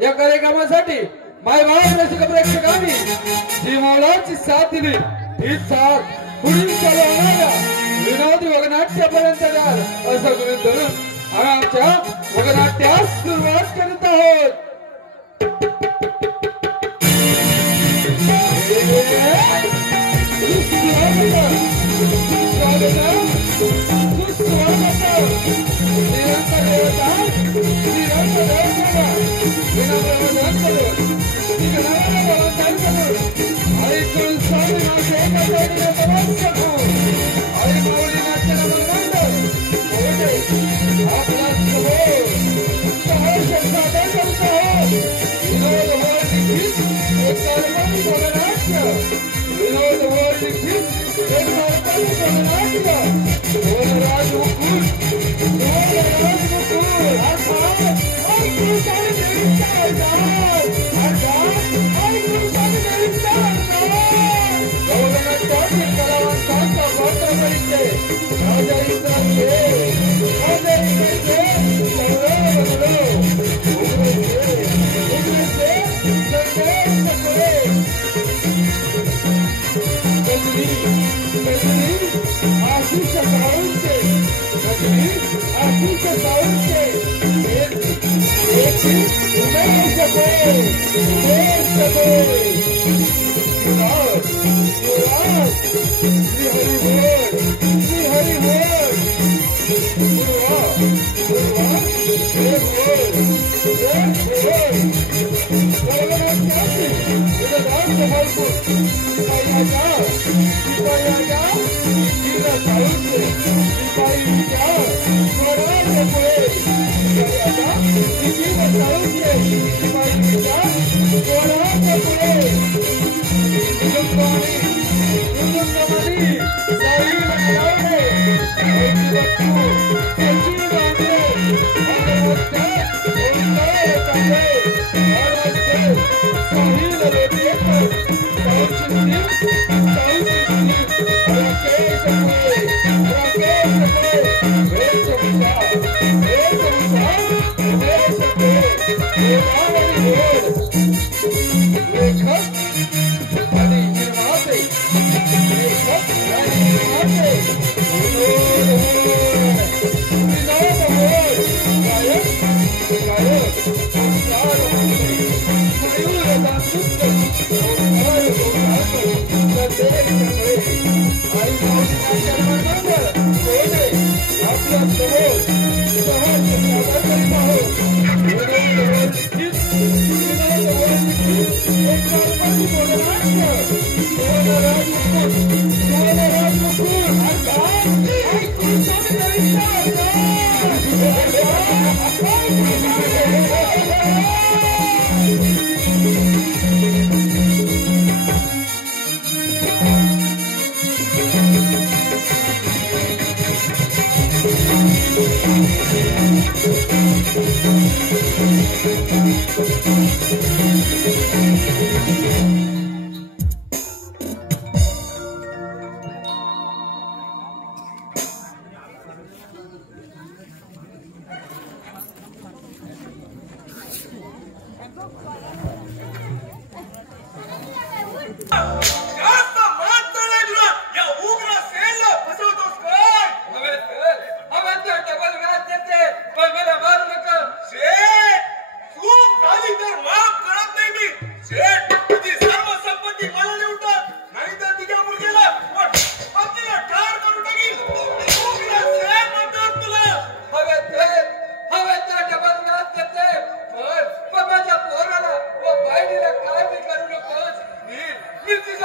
या कार्यक्रमासाठी माय भाव रसिक प्रेक्षकांनी जी मौलाची साथ दिली ही साथ पुढील चालवणाऱ्या विनोदी वगनाट्यापर्यंत द्याल असं गृहीत धरून आम्ही आमच्या वगनाट्यास सुरुवात करीत आहोत. This is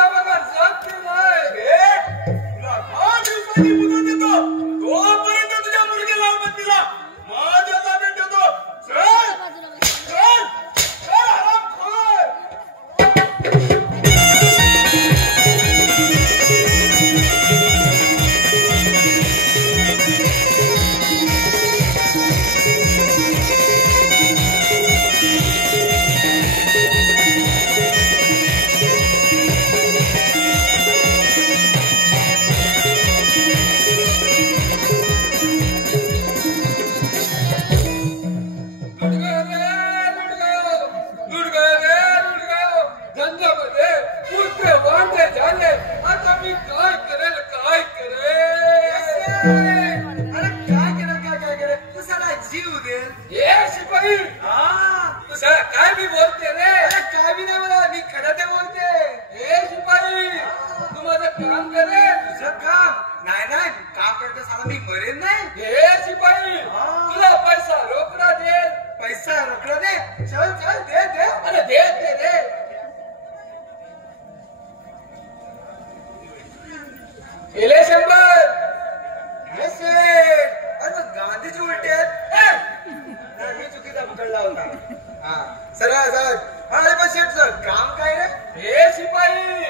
काम काय रे? हे शिपाई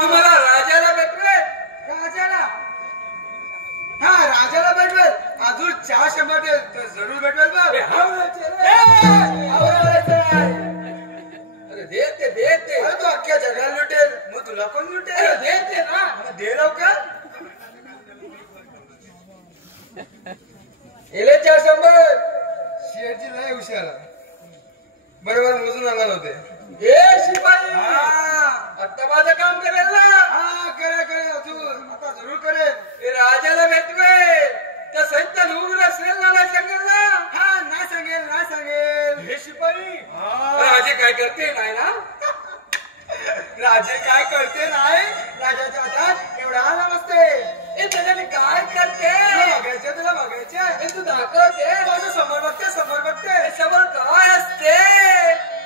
तुम्हाला राजाला भेटले. राजाला? हा राजाला भेटवेल. अजून 400 तर जरूर भेटवेल बघ. अरे देते अरे तू अख्ख्या जगाला लुटेल, मग तुला कोण लुटेल? देते ना. मग दे लवकर. एले 400. शेठची लय हुशार आहे. बरोबर मोजून आणणार होते. हे शिपाई आता माझं काम करेल ना. हा करे अजून आता जरूर करेल. हे राजाला भेटवे त्या सैन्यात उघड असेल ना. नाही सांगेल ना. हा नाही सांगेल. हे शिपाई राजे काय करते नाही ना. राजे काय करते नाही. राजाच्या हातात एवढा नमस्ते. हे त्याच्याने काय करते. तुला बघायचे हे तू दाखवते. माझं समोर बघते. हे समोर काय असते.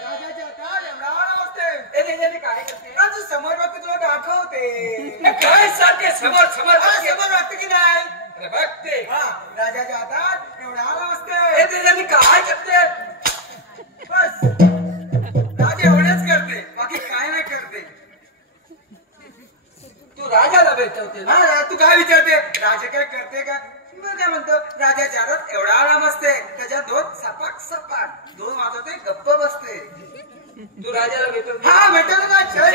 राजाच्या हातात एवढा नमस्ते. हे त्याच्याने काय करते. तू समोर बघते तुला दाखवते. काय सांगते समोर समोर बघते की नाही. अरे बघते. हा राजाच्या हातात एवढा नमस्ते. हे त्याच्याने काय करते. बस राजा एवढेच करते, बाकी काय नाही करते. तू राजाला भेटवते ना. हा तू काय विचारते. राजा काय करते का. मग काय म्हणतो राजाच्या हातात एवढा आराम असते. त्याच्यात 2 सपाट 2 वाजवते गप्प बसते. तू राजाला भेटवते. हा भेटल ना. चल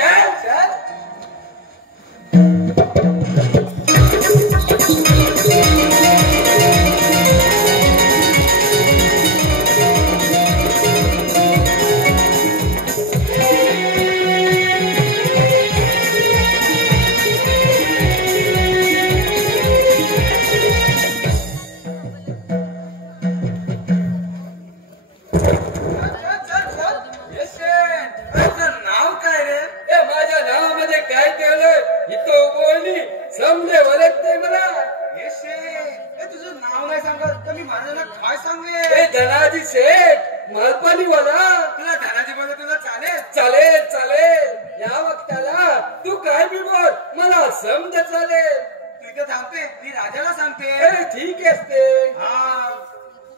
नाव काय रे. हे माझ्या नावामध्ये काय ठेवलं. इथं बोलणी समजे वळखते मला. हे तुझं नाव नाही सांगत तर मी माझ्याला काय सांगेल. हे धनाजी शेठ मालपाणीवाला. तुला धनाजी बोलत तुला चालेल. चालेल या वक्ताला तू काय बी बोल मला समज चालेल. तू इथं थांबते मी राजाला सांगते. हे ठीक असते. हा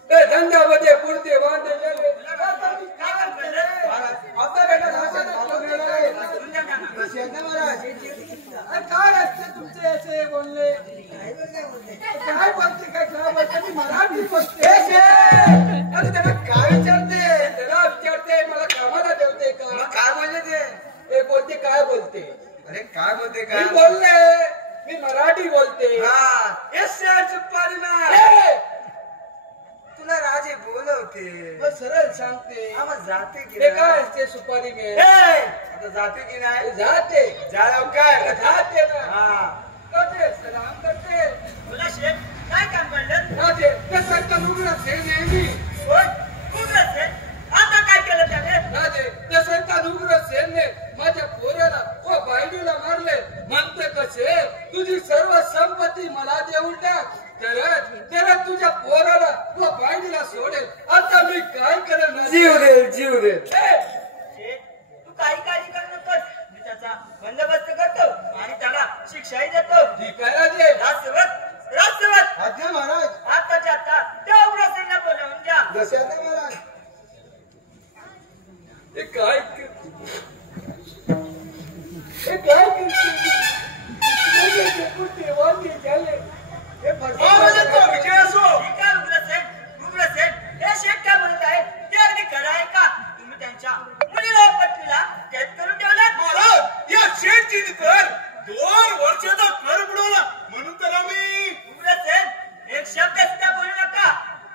हे धंद्यामध्ये पुरते वांदे गेले. काय असते तुमचे असे बोलले. काय बोलते काय मी मराठी बोलते. त्याला काय विचारते. त्याला विचारते मला कामाला ठेवते का. मग काय बोलले ते. हे बोलते काय बोलते. अरे काय बोलते मी काय बोलले मी मराठी बोलते. हा सुपारी ना. हे, तुला राजे बोलवते. मग सरळ सांगते. मग जाते की हे नाही? काय असते सुपारी में. आता जाते की नाही. जाते जा लवकर. जाते ना. हा करते सलाम करते. तुला शेठ काय काम पडलं. जाते तसं लुगडं ते नेहमी. आता काय केलं त्याने. राजे तसं लुगडं सेनने माझ्या पोराला व बायडीला मारले. म्हणते कसे तुझी सर्व संपत्ती मला देऊन टाक. तरच तुझ्या पोराला व बायडीला सोडेल. आता मी काय करेल. जीव दे. तू काही काळजी करू नकोस. मी त्याचा बंदोबस्त करतो आणि त्याला शिक्षाही देतो. ठीक आहे राजे. राजसेवक आज्ञा महाराज. आताच्या आता त्या उग्रसेनला बोलावून घ्या. जसे आता महाराज. हे काय करते. हे काय करते. वांदे झाले. हे विजय असो. ठीक आहे उग्रसेन हे शेठ काय म्हणत आहे ते अगदी खरं आहे का. तुम्ही त्यांच्या मुलीला पत्नीला कैद करून ठेवलात. महाराज या शेठची कर 2 वर्षाचा कर बुडवला म्हणून त्याला मी. उग्रसेन एक शब्द सुद्धा बोलू नका.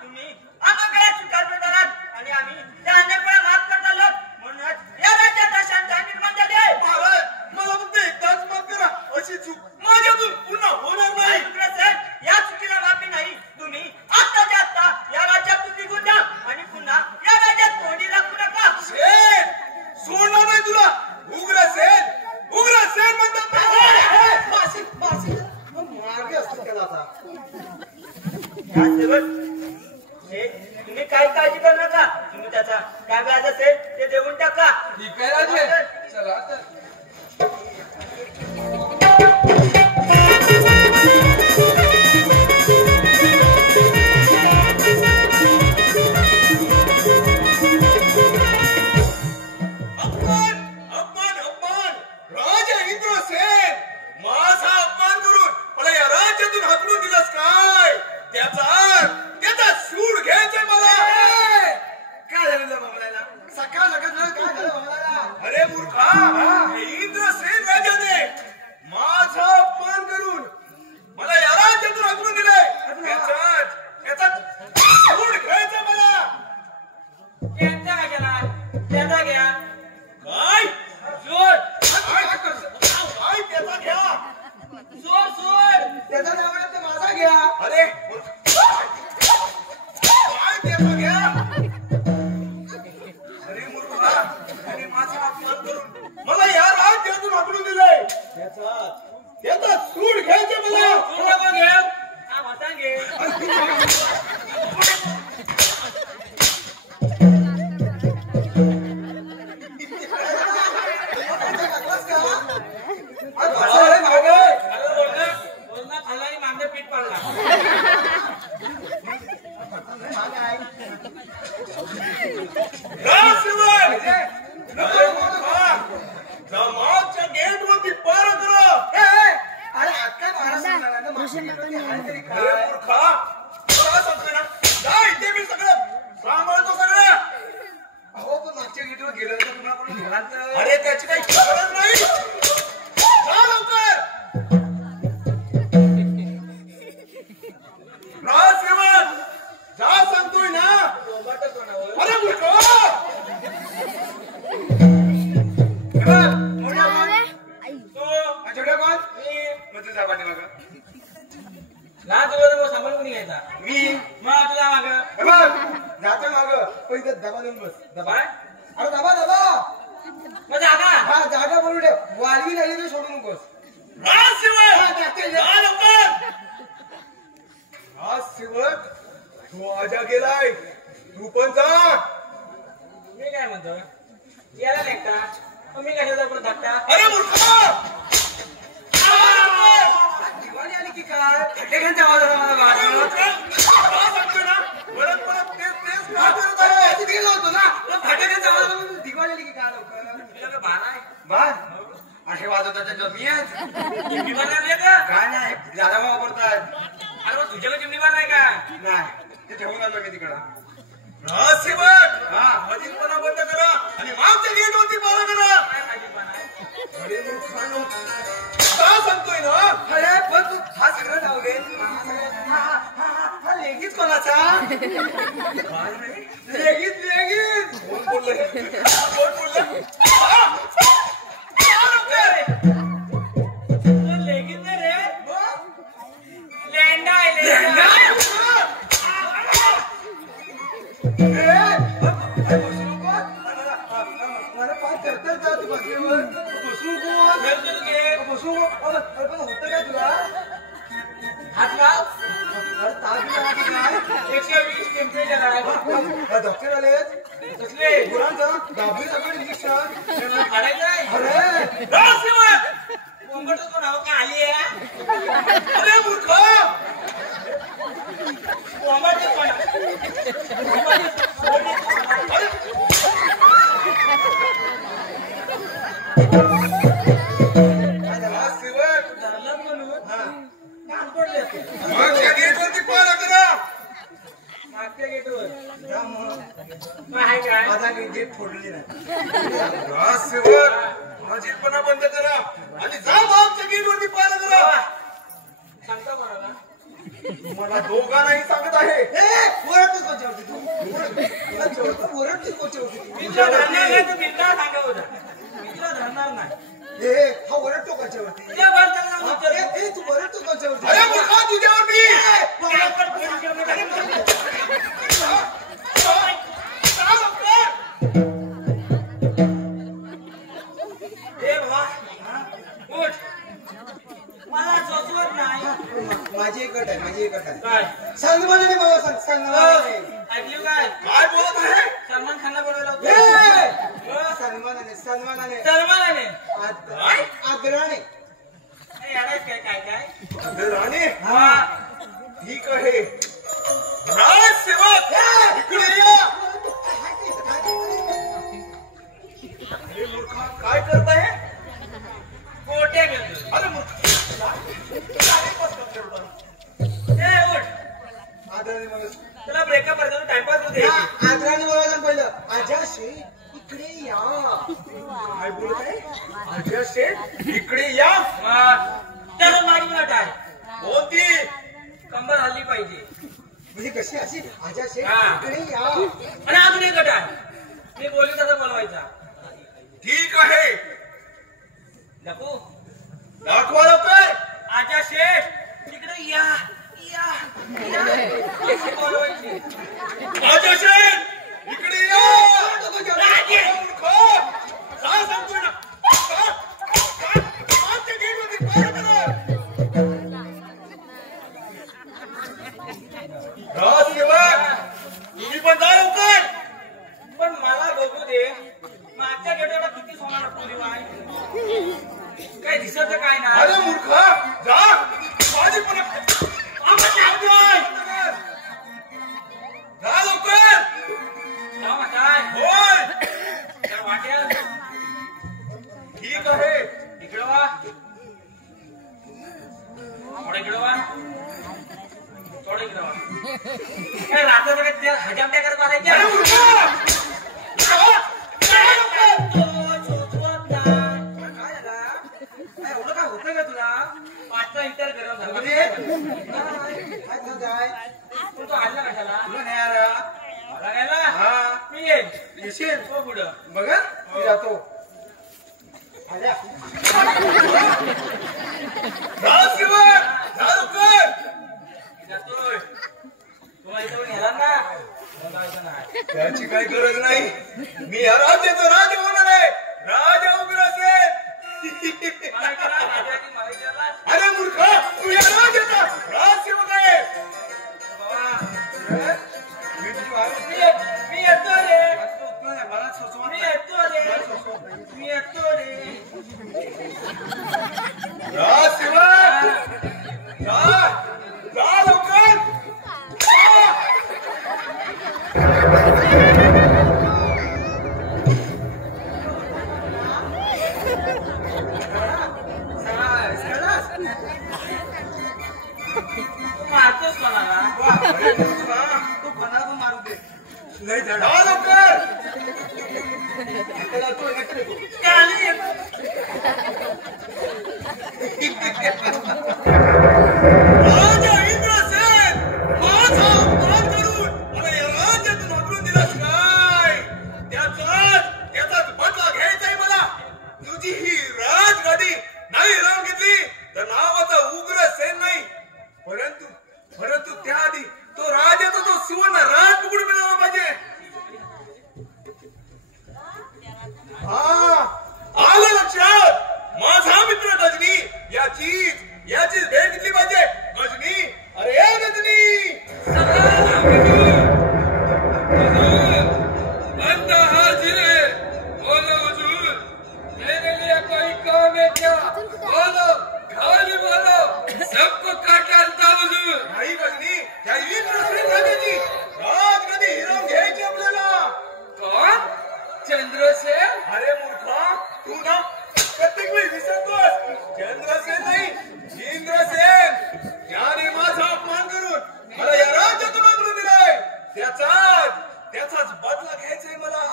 तुम्ही आम्हाला स्वीकार करतात आणि आम्ही त्या अनेक वेळा माफ करत आलो. म्हणूनच या राज्यात अशांती निर्माण झाली आहे. महाराज मला फक्त एकदाच माफ करा. अशी चूक माझ्यातून पुन्हा होणार नाही. उग्रसेन या चुकीला माफी नाही. तुम्ही आत्ताच्या आत्ता या राज्यातून निघून जा आणि पुन्हा या राज्यात तोंडी लागू नका. शेठ सोडणार नाही तुला. उग्रसेन म्हणतात. मार्ग असतो त्याला आता. तुम्ही काही काळजी करू नका. तुम्ही त्याचा काय व्याज असेल ते देऊन टाका. ठीक आहे राजे. चला तर. अरे काय देतो घ्या अरे मूर्खा त्याने माझा अपमान करून मला या राज्यातून हाकलून दिलंय त्याचा सूड घ्यायचे मला जमातच्या गेट वरती पार करा अरे अक्का महाराज सांगणार ना अरे मूर्खा मला सांगतोय ना जा इथे मी सगळं सांभाळतो सगळं अहो पण मागच्या गेटवर गेलो तर तुम्हाला कोणी घरात अरे त्याची काही गरज नाही जा लवकर राजसेवक जा सांगतोय ना अरे मूर्खा मी जातो माग पण दबा देऊन बस दबा अरे दबा दबा हा जागा बोलू दे वालवी नाही तर सोडू नकोस राजसेवक तू आजा गेलाय तू पण जा मी काय म्हणतो याला नाही का तुम्ही कशाचा पण धक्का अरे मूर्खा दिवाळी आली की काय फटेकांच्या आवाजाला मला वाटलं सांगतोय ना परत परत तेच तेच का करत आहे? गेलो होतो ना फटाक्यांच्या आवाजाला दिवाळी आली की काय लवकर तुझ्याकडे भाला आहे बाय असे वाजवतात जमी आहेत चिमणी मार लागली का काय नाही दादा वापरतात अरे मग तुझ्याकडे चिमणी मार नाही का नाही ते ठेवून आलो मी तिकडं राजसेवक मधीलपणा बंद करा आणि मागच्या गेटवरती पारा करा काय भाजीपाला आहे? अरे मूर्खांनो का सांगतोय ना अरे पण तू हा सगळं जाऊ दे हा लेगीच कोणाचा लेगीच कोण बोललंय कोण बोललंय तो लेगीत नाही रे लेंडा आहे लेंडा मला पाच करतात जा तू बसल्यावर बसू कोण करतो तू घे. बसू पण होतं काय तुला हात लाव अरे ताप बी लागला की काय 120 टेम्परेचर आहे डॉक्टर आले कसले गुरांचं दाबली सगळं इंजेक्शन त्यांना फाडायचं आहे अरे राजसेवक कोंबडचं तो नाव का आली आहे अरे मूर्खा कोंबडचं पण राजसेवक धरलं म्हणून कान पडले असते मागच्या गेटवरती पारा करा मागच्या गेटवर जा मग. काय आहे काय माझा गेट फोडली नाही राजसेवक मधीलपणा बंद करा आणि जा मागच्या गेटवरती पारा करा सांगता मला तुम्हाला दोघांनाही सांगत आहे ओरडतोस कोच्यावरती तू ओरडतोस कोच्यावरती मी तुला धरणार नाही तर मित्र सांगा होता मी तुला धरणार नाही हा ओरडतो कोच्यावरती तुझ्या बरं जाऊन विचार तू ओरडतो कोच्यावरती अरे मूर्खा तुझ्यावरती मला सोचवत नाही माझी एक गट आहे काय सांग मला नाही बाबा सांग ऐकली काय काय बोलत आहे सलमान खानला बोलवलं होतं सन्मानाने सलमानाने आदराने याडाच काय काय काय राणे हा ठीक आहे राजसेवक इकडे या अरे मूर्खा काय करत आहे कोटे घेतो अरे मूर्खा ए उठ आदराने मला तुला ब्रेकअप करतो टाइमपास होते आदराने मला सांग पहिलं आजा शेख इकडे या काय बोलत आहे अजय शेठ इकडे या त्याला माझी नट आहे कोणती कंबर हल्ली पाहिजे म्हणजे कशी अशी आजा शेख हा. इकडे या आणि अजून एक गट आहे मी बोलली तसा बोलवायचा ठीक आहे दाखवू दाखवा लवकर आजा शेठ तिकडे या या राजाशेठ, इकडे या. राजे. काय सांगतोय ना? आमच्या गेटवरती पार करा. राजसेवक, तुम्ही पण जा लवकर. पण मला बघू दे मागच्या गेटवर किती सोना ठेवली आहे काय दिसत काय ना अरे मूर्खा, जा. माझी पण जा लवकर. काय होय. त्या वाट्या ठीक आहे. इकडं वा थोडं इकडं वा थोडं इकडं वा काय रात्र त्या हजामट्या करत अरे बसायच्या मूर्खा, जा. जा लवकर. एवढं काय होतं का तुला पाचचा इंटर गरम झाला पण तो हल्ला कशाला तुला नाही आला. मला गेला हा. मी येईल येशील. तो पुढं बघा, मी जातो. राजसेवक, जा लवकर. जातोय तुम्हाला इथं नेला ना मला जायचं नाही त्याची काही गरज नाही. मी या राज्याचा राजा होणार आहे. राजा उग्रसेन. मला विचारा, राजाची मला विचारला. अरे मूर्खा, तू या राज्याचा राजसेवक आहे. बाबा, मी तुझी वाली. मी येतो रे मला सुचवा. मी येतो रे मी येतो रे राजसेवक, जा. जा लवकर. जा. तू मारतोस कोणाला अरे मूर्खा, तू कोणाला पण मारू दे लय जा लवकर. आता जातोय, नक्की येतो. काली राजा इंद्रसेन, माझा अपमान करून मला या राज्यातून हाकलून दिलास काय? त्याचाच बदला घ्यायचाय मला. तुझी ही राजगादी नाही राहून घेतली तर नावाचा उग्रसेन नाही. परंतु त्याआधी तो राजाचा तो सुवर्ण राजमुकुट मिळाला पाहिजे. हा, आलं लक्षात. माझा मित्र गजनी याचीच भेट घेतली पाहिजे. गजनी, अरे गजनी. बंदा हाजिर है, बोलो हुजूर, मेरे लिए कोई काम है क्या? बोलो, खाली बोलो, सबको काट डालता हुजूर. नाही गजनी, त्या इंद्रसेन राजाची राजगादी हिरावून घ्यायची आपल्याला. कौन? चंद्रसेन? अरे मूर्खा, तू ना प्रत्येक वेळी विसरतोस. चंद्रसेन नाही, इंद्रसेन. त्याने माझा अपमान करून मला या राज्यातून हाकलून दिलाय. त्याचाच बदला घ्यायचाय मला.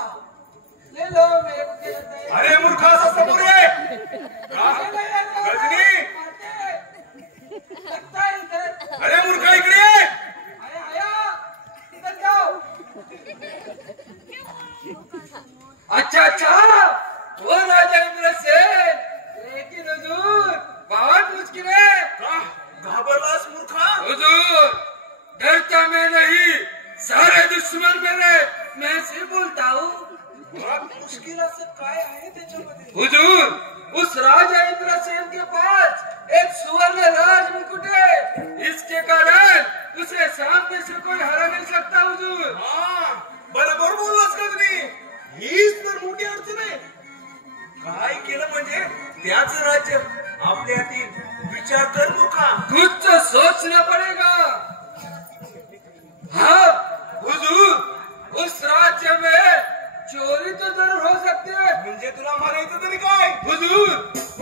ले लो मेरे को खेलत नाही. अरे मूर्खा, असा समोर ये. गजनी, लगता है इधर. अरे मूर्खा, इकडे ये. आया इधर जाओ. अच्छा, वो राजा इंद्रसेन. लेकिन हुजूर, बहुत मुश्किल है. घाबरलास मूर्खा? हुजूर, डरता मैं नहीं, सारे दुश्मन मेरे, मैं से बोलता हूँ. मुश्किल असं काय आहे त्याच्यामध्ये? हुजूर, उस राजा इंद्रसेन के पास एक सुवर्ण राज मुकुट है. इसके कारण उसे सामने से कोई हरा नहीं सकता हुजूर. हा, बरोबर बोललास गजनी. हीच तर मोठी अडचण आहे. काय केलं म्हणजे त्याच राज्य आपल्या हाती. विचार कर मूर्खा. कुछ तो सोचना पड़ेगा. हाँ हुजूर, उस राज्य में चोरी तो जरूर हो सकती है. म्हणजे तुला मारायचं तरी काय? हुजूर,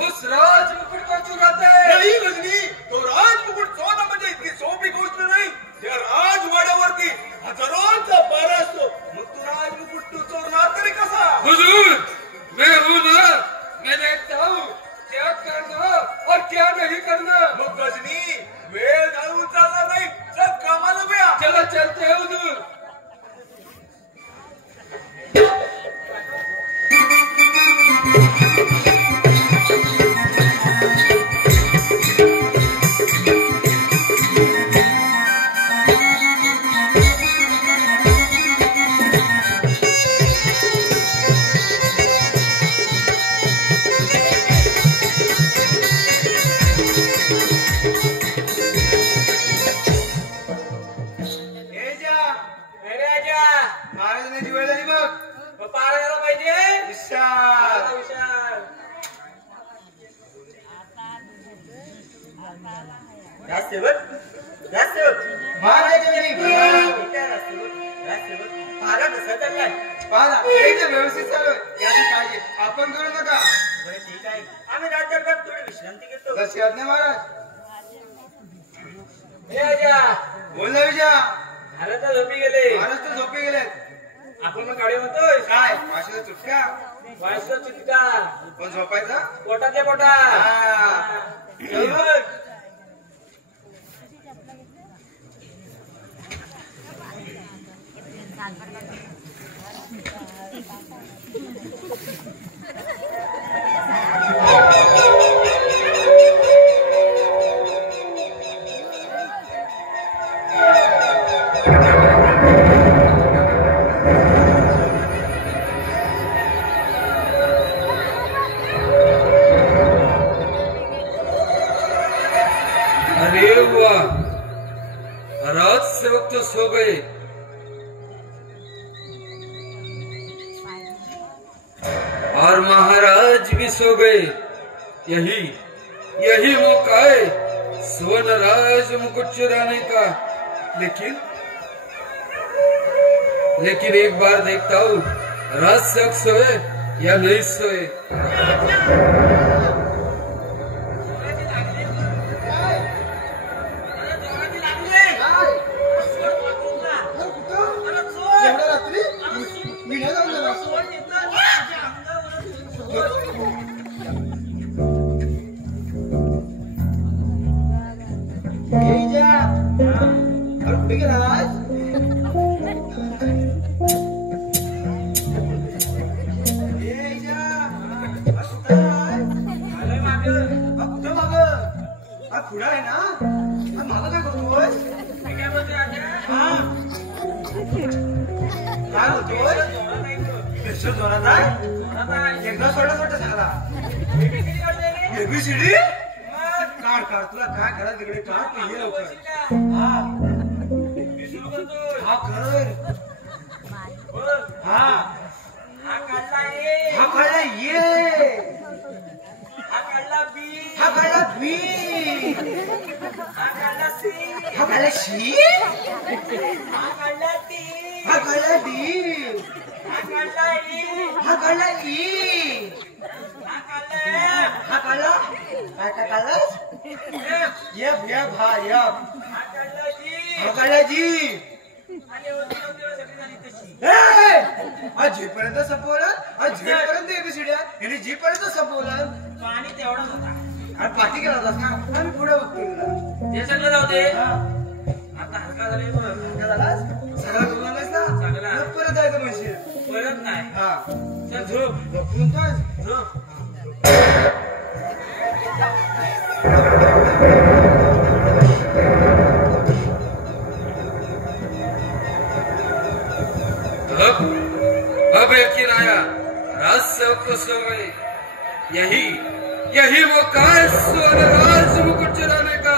उस राज मुकुट को चुराते हैं. नाही गजनी, तो राजमुकुट चोरणं म्हणजे इतकी सोपी गोष्ट नाही. त्या राजवाड्यावरती हजारोंचा पारा असतो. मग तू राजमुकुट तू चोरणार तरी कसा? हुजूर, मैं हूँ ना, मैं देखता हूँ क्या करना और क्या नहीं करना. मग गजनी, वेळ घालवून चालणार नाही. चल कामाला उभ्या. चलो चलते हैं हुजूर. राजसेवक महाराजांनी महाराज कसं चाललाय? पाहा एकदम व्यवस्थित चालू आहे. याची काळजी आपण करू नका. बरं ठीक आहे. आम्ही राज्यभर थोडी विश्रांती घेतो. कशी आज्ञा महाराज? हे आजा, बोल ना विजया. महाराज तर झोपी गेले. महाराज तर झोपे गेलेत. आपण मग गाडी म्हणतोय काय माशाचा चुटका? वायसला चिटका पण झोपायचा? पोटातल्या पोटा. हा. सेवक, अरे वाह, राज सेवक तो सो गए और महाराज भी सो गए। यही मौका है स्वर्ण राज मुकुट चुराने का। लेकिन एक बार देखता हूँ राज सेवक सोए या नहीं सोए। एवढ्या रात्री मी नाही जाऊन देणार. ए विजया. अरे कुठे गेलास? ए विजया. अरे कुठे आहेस? कुठं मागं? अरे पुढं आहे ना? अरे मागं काय करतोस? हा. काय होतोय? पेशल जोरात आहे? एकदा सोडा झाला. एबीसीडी? काढ तुला काय करा तिकडे काढ ये लवकर. हा कर. हा काढला ये. हा काढला बी. हा काढला शी. हा काढला डी. हा काढला ई. हा काढला काय काढलास? यप हा यप. हा काढला जी. आज जी पर्यंत संपवलं. आज झेड पर्यंत एबीसीडी आणि जी पर्यंत संपवलं. पाणी तेवढाच होता. अरे पाठी केला होतास ना? आम्ही पुढे बघतोय तुला. ते सगळं जाऊ दे. हा. आता हलका झाले बघ. काय झालास? सगळा करून आलास ना? सगळा. मग परत जायचं म्हणशील. परत नाही. हा चल झोप झोपून तर झोप. अब यकीन आया राज सेवक को सो गए। यही मौका है स्वर्ण राज मुकुट चुराने का।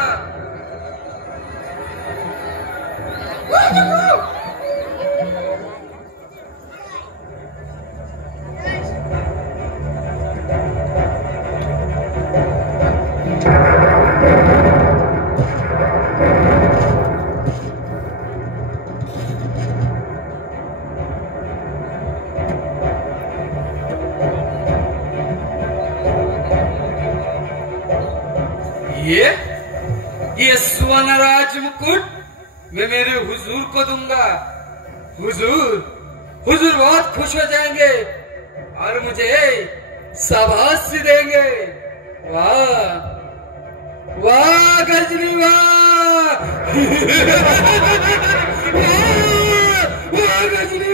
ये स्वर्ण राज मुकुट मैं मेरे हुजूर को दूंगा। हुजूर बहुत खुश हो जाएंगे और मुझे शाबाशी देंगे। वाह वाह गजनी वाह। वाह गजनी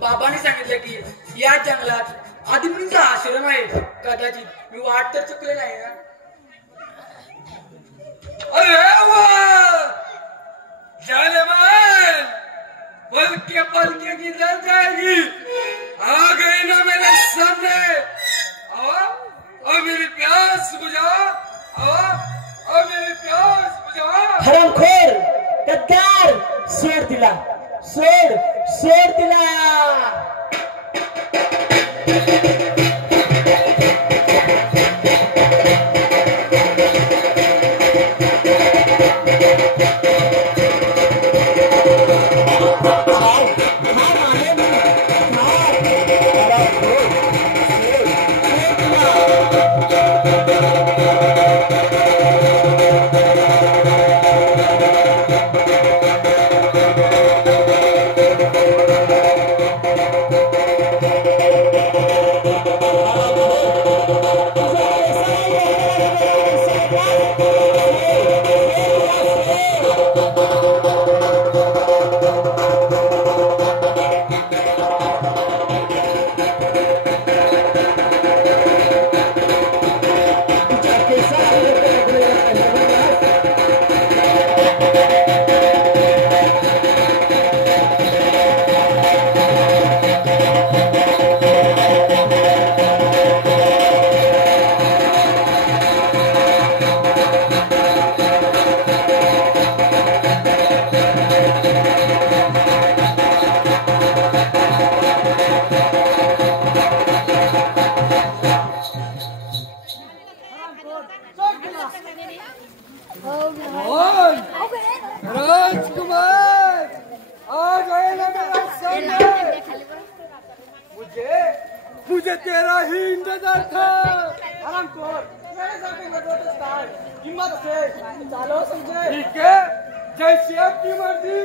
बाबांनी सांगितलं की या जंगलात आदिमुनीचा आश्रम आहे. कदाचित मी वाट तर चुकले नाही ना. अरे वाह जानेमान, पलके पलके की जल जाएगी. आ गई ना मेरे सामने. अब मेरी प्यास बुझा. अब मेरी प्यास बुझा. हरामखोर गद्दार, सोड दिला, सोड दिला. मुझे तेरा ही इंतजार था हरामखोर मेरे सर पे लटोट स्टार्ट हिम्मत से चलो समझे ठीक है जैसी आपकी मर्जी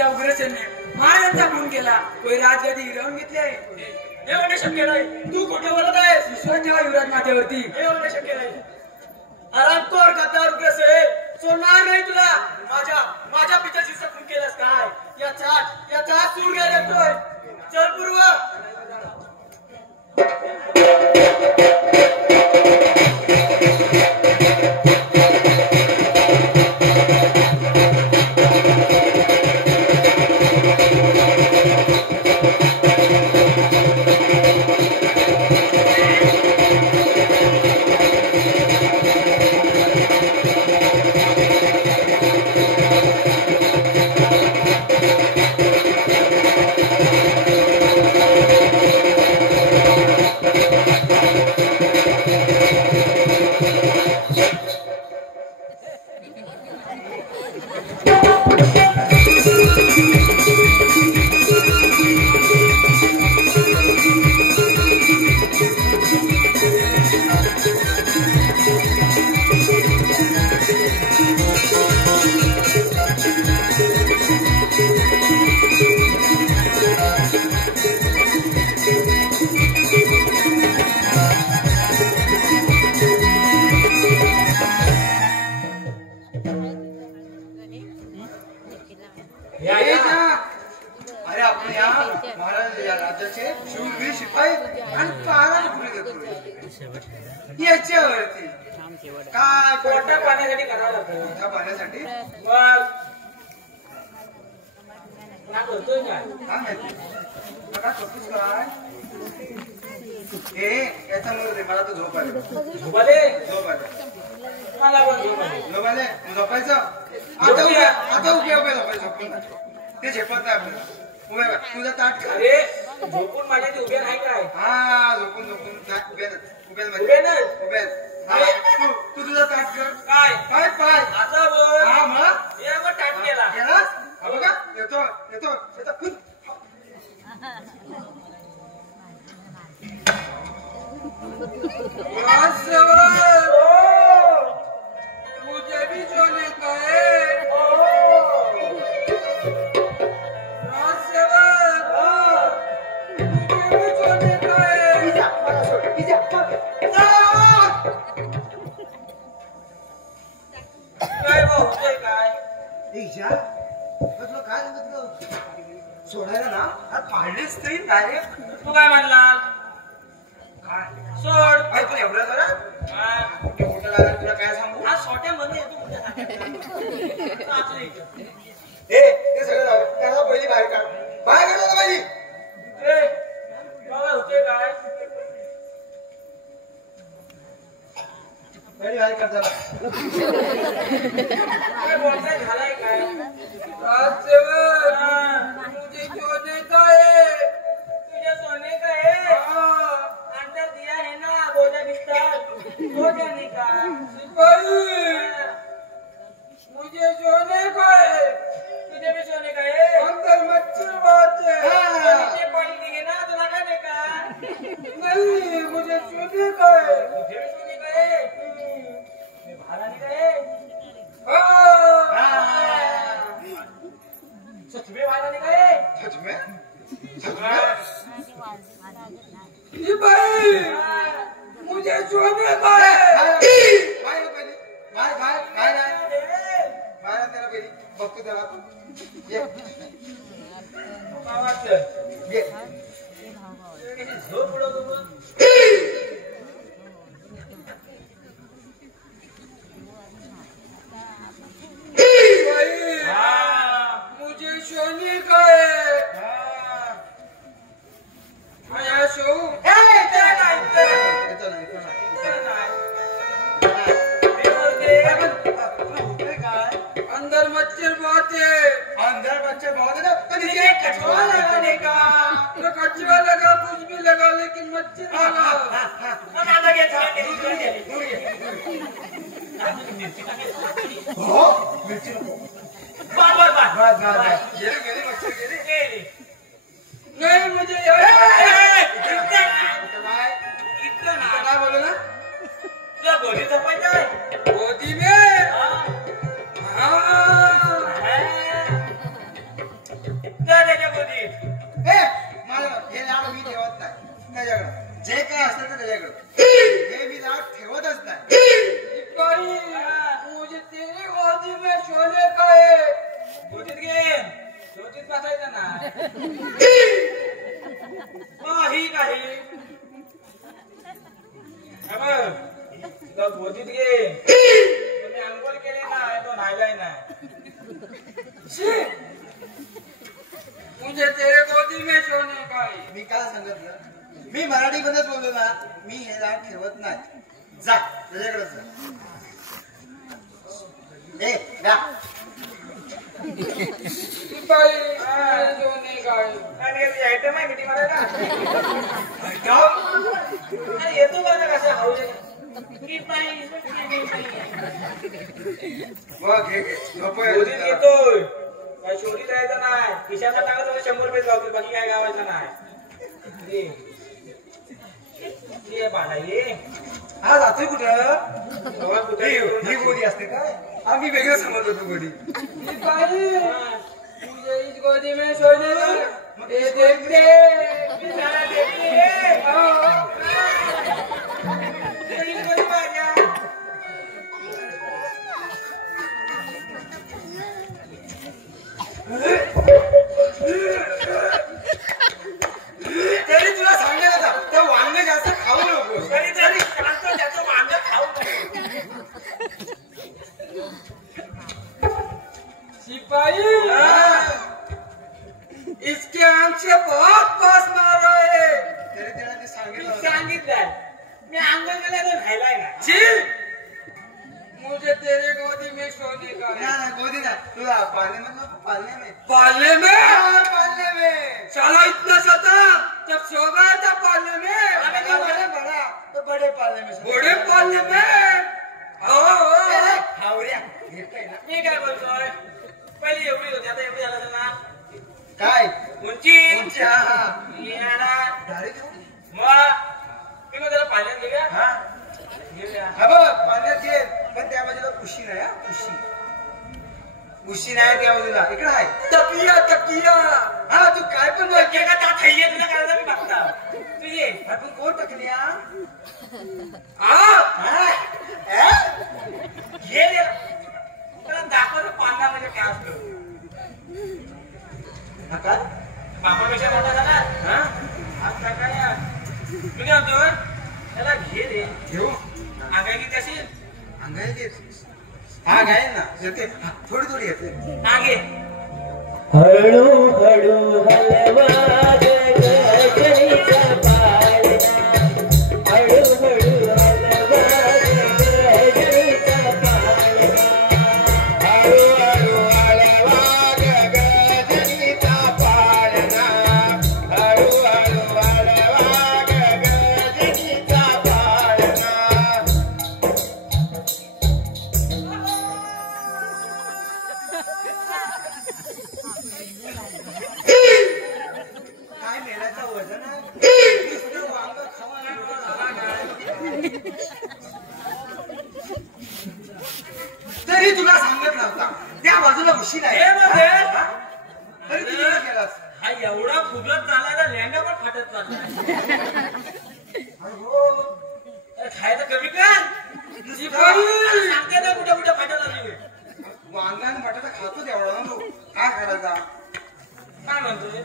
त्या उग्रसेनने महाराजांचा खून केला व राजगादी हिरावून घेतली आहे. हे होणे शक्य नाही. तू खोटं बोलत आहेस. विश्वास ठेवा युवराज मातेवरती. हे होणे शक्य नाही. आरामखोर गद्दार उग्रसेन सोडणार नाही तुला. माझ्या पित्याची खून केलास काय? याचा सूर घ्यायला येतोय. चल पूर्व. अरे आपण या महाराज या राज्याचे शूरवीर शिपाई आणि पारा याच्यावरती काय पोटा पाण्यासाठी करावं लागतं. पोटा पाण्यासाठी मग काय करतोय काय? काय माहिती मला करतोस काय हे याच्यामुळे रे मला तर झोप आली. झोपाले झोप आली मला पण झोप आली. झोप आले झोपायचं आता उभे झोपून ते झेपत नाही आपल्याला. उभे राहा. तुझा ताट खा. अरे झोपून माझ्या ते उभे नाही काय? हा झोपून उभे उभे नाही? तू तुझा ताट कर. काय पाय पाय आता बोल. हा मग या मग टाट केला. गेलास? हा बघा येतो येतो येतो फुल. मुझे भी सोने का है. काय बोलतोय काय? तुला काय सांगितलं सोडायला ना पाडलीच तरी डायरेक्ट तू काय म्हणला? काय सोड. तू एवढं करा हा. मोठं लागलं तुला काय सांगू. हा छोट्या मध्ये येतो मोठ्या नाचू इकडं. ते सगळं झालं. त्याला पहिली बाहेर काढ. बाहेर काढ पहिली. ए, बाबा होतोय काय? पहिली बाहेर काढ जरा. काय बोलताय झालाय काय? मुझे सोने का है. तुझे सोने का है? अंदर दिया है ना बोझा बिस्तर. सो जाने का. मुझे सोने का है. तुझे भी सोने का है? अंदर मच्छर बहुत है. नीचे पानी देंगे ना तुला काय नाही का? नहीं मुझे सोने का है. तुझे भी सोने का है? भाला नहीं का है? सच में भाला नहीं का है? सच में ये भाई मुझे सोने का है. बाहेर पहिली बाहेर बाहेर बाहेर बाहेर त्याला पहिली बघतो त्याला ये काय वाटलं? ये झोप उडवतो मग. मुझे सोने का है. आया सो अंदर मच्छर बहुत है. अंदर मच्छर बहुत है ना तो नीचे कछुआ लगाने का. तो कछुआ लगा कुछ भी लगा लेकिन मच्छर मिर्ची नहीं मुझे काय बोलू ना गोदी झोपायचं गोदी में काही काही गोदीत घे तुम्ही अंघोळ केले नाही तो न्हायलाय नाही मुझे तेरे गोदी में सोने का है. मी काय सांगितलं मी मराठी मध्येच बोललो ना मी हे राग ठेवत नाही जा त्याच्याकडे जा ए जा सिपाही सोने का है. आणि आयटम आहे किती मारायला अरे येतो का ना कसं खाऊ मग घे गोदीत येतोय काय शोधी जायचं नाही खिशाचा टाका तुम्ही 100 रुपये गावतील बाकी काय गावायचं नाही ये बाळा ये हा जातोय कुठं बाबा कुठे ही गोदी असते काय आम्ही वेगळं समजत होतो गोदी सिपाही मुझे इस गोदी में सोने का ये देखते बिचारा देखिए तरी तुला सांगायला ना त्या वांग जास्त खाऊ नको तरी शांत त्याचं वांग खाऊ नये सिपाही इसके आंख से बहुत पास मार रहे हैं तरी त्याला ते सांगितलं सांगितलं मी अंगण गेला तो राहिलाय ना मुझे तेरे गोदी में सोने का है. ना गोदी ना तुला पालने में पालने में पालने में साला इतना सता जब सो गया था पालने में बड़ा तो बड़े पालने में बड़े पालने में हावऱ्या घेतोय ना मी काय बोलतोय पहिली एवढी होती आता एवढी झालं असेल ना काय उंची उंची, हा, हा. येणार डायरेक्ट एवढी? मग मी मग त्याला पाण्यात घेऊया हा घेऊया हा बघ पाण्यात घे पण त्या बाजूला उशी नाही हा उशी नाही त्या बाजूला इकडे आहे तकिया तकिया हा तू काय पण बोल एका त्या थैली तुला करायला मी बघता तू ये आपण कोण टाकल्या घे रे त्याला दाखवतो पांढरा म्हणजे काय असतं हा काय बापापेक्षा मोठा झाला हा आज काय मी काय म्हणतोय त्याला घे रे घेऊ अंगाई किती असेल अंगाई घे हा घाय ना येते हा, थोडी थोडी येते हा घे हळू हळू हलवा गगनीचा पाळणा हळू हळू हलवा गगनीचा पाळणा हळू हळू हलवा गगनीचा पाळणा हळू हळू हलवा गगनीचा पाळणा काय मेल्याचं वजन आहे नुसतं वांग खाऊन तरी तुला सांगत नव्हता त्या बाजूला उशी नाही हे बघ हे. हा? तरी तू तिकडे गेलास हा एवढा फुगत चालला लेंडा पण फाटत चालला अरे खायचं कमी कर सांगते ना कुठे कुठे फाटत आली वांगा आणि बटाटा खातो तेवढा ना तू काय करायचा काय म्हणतोय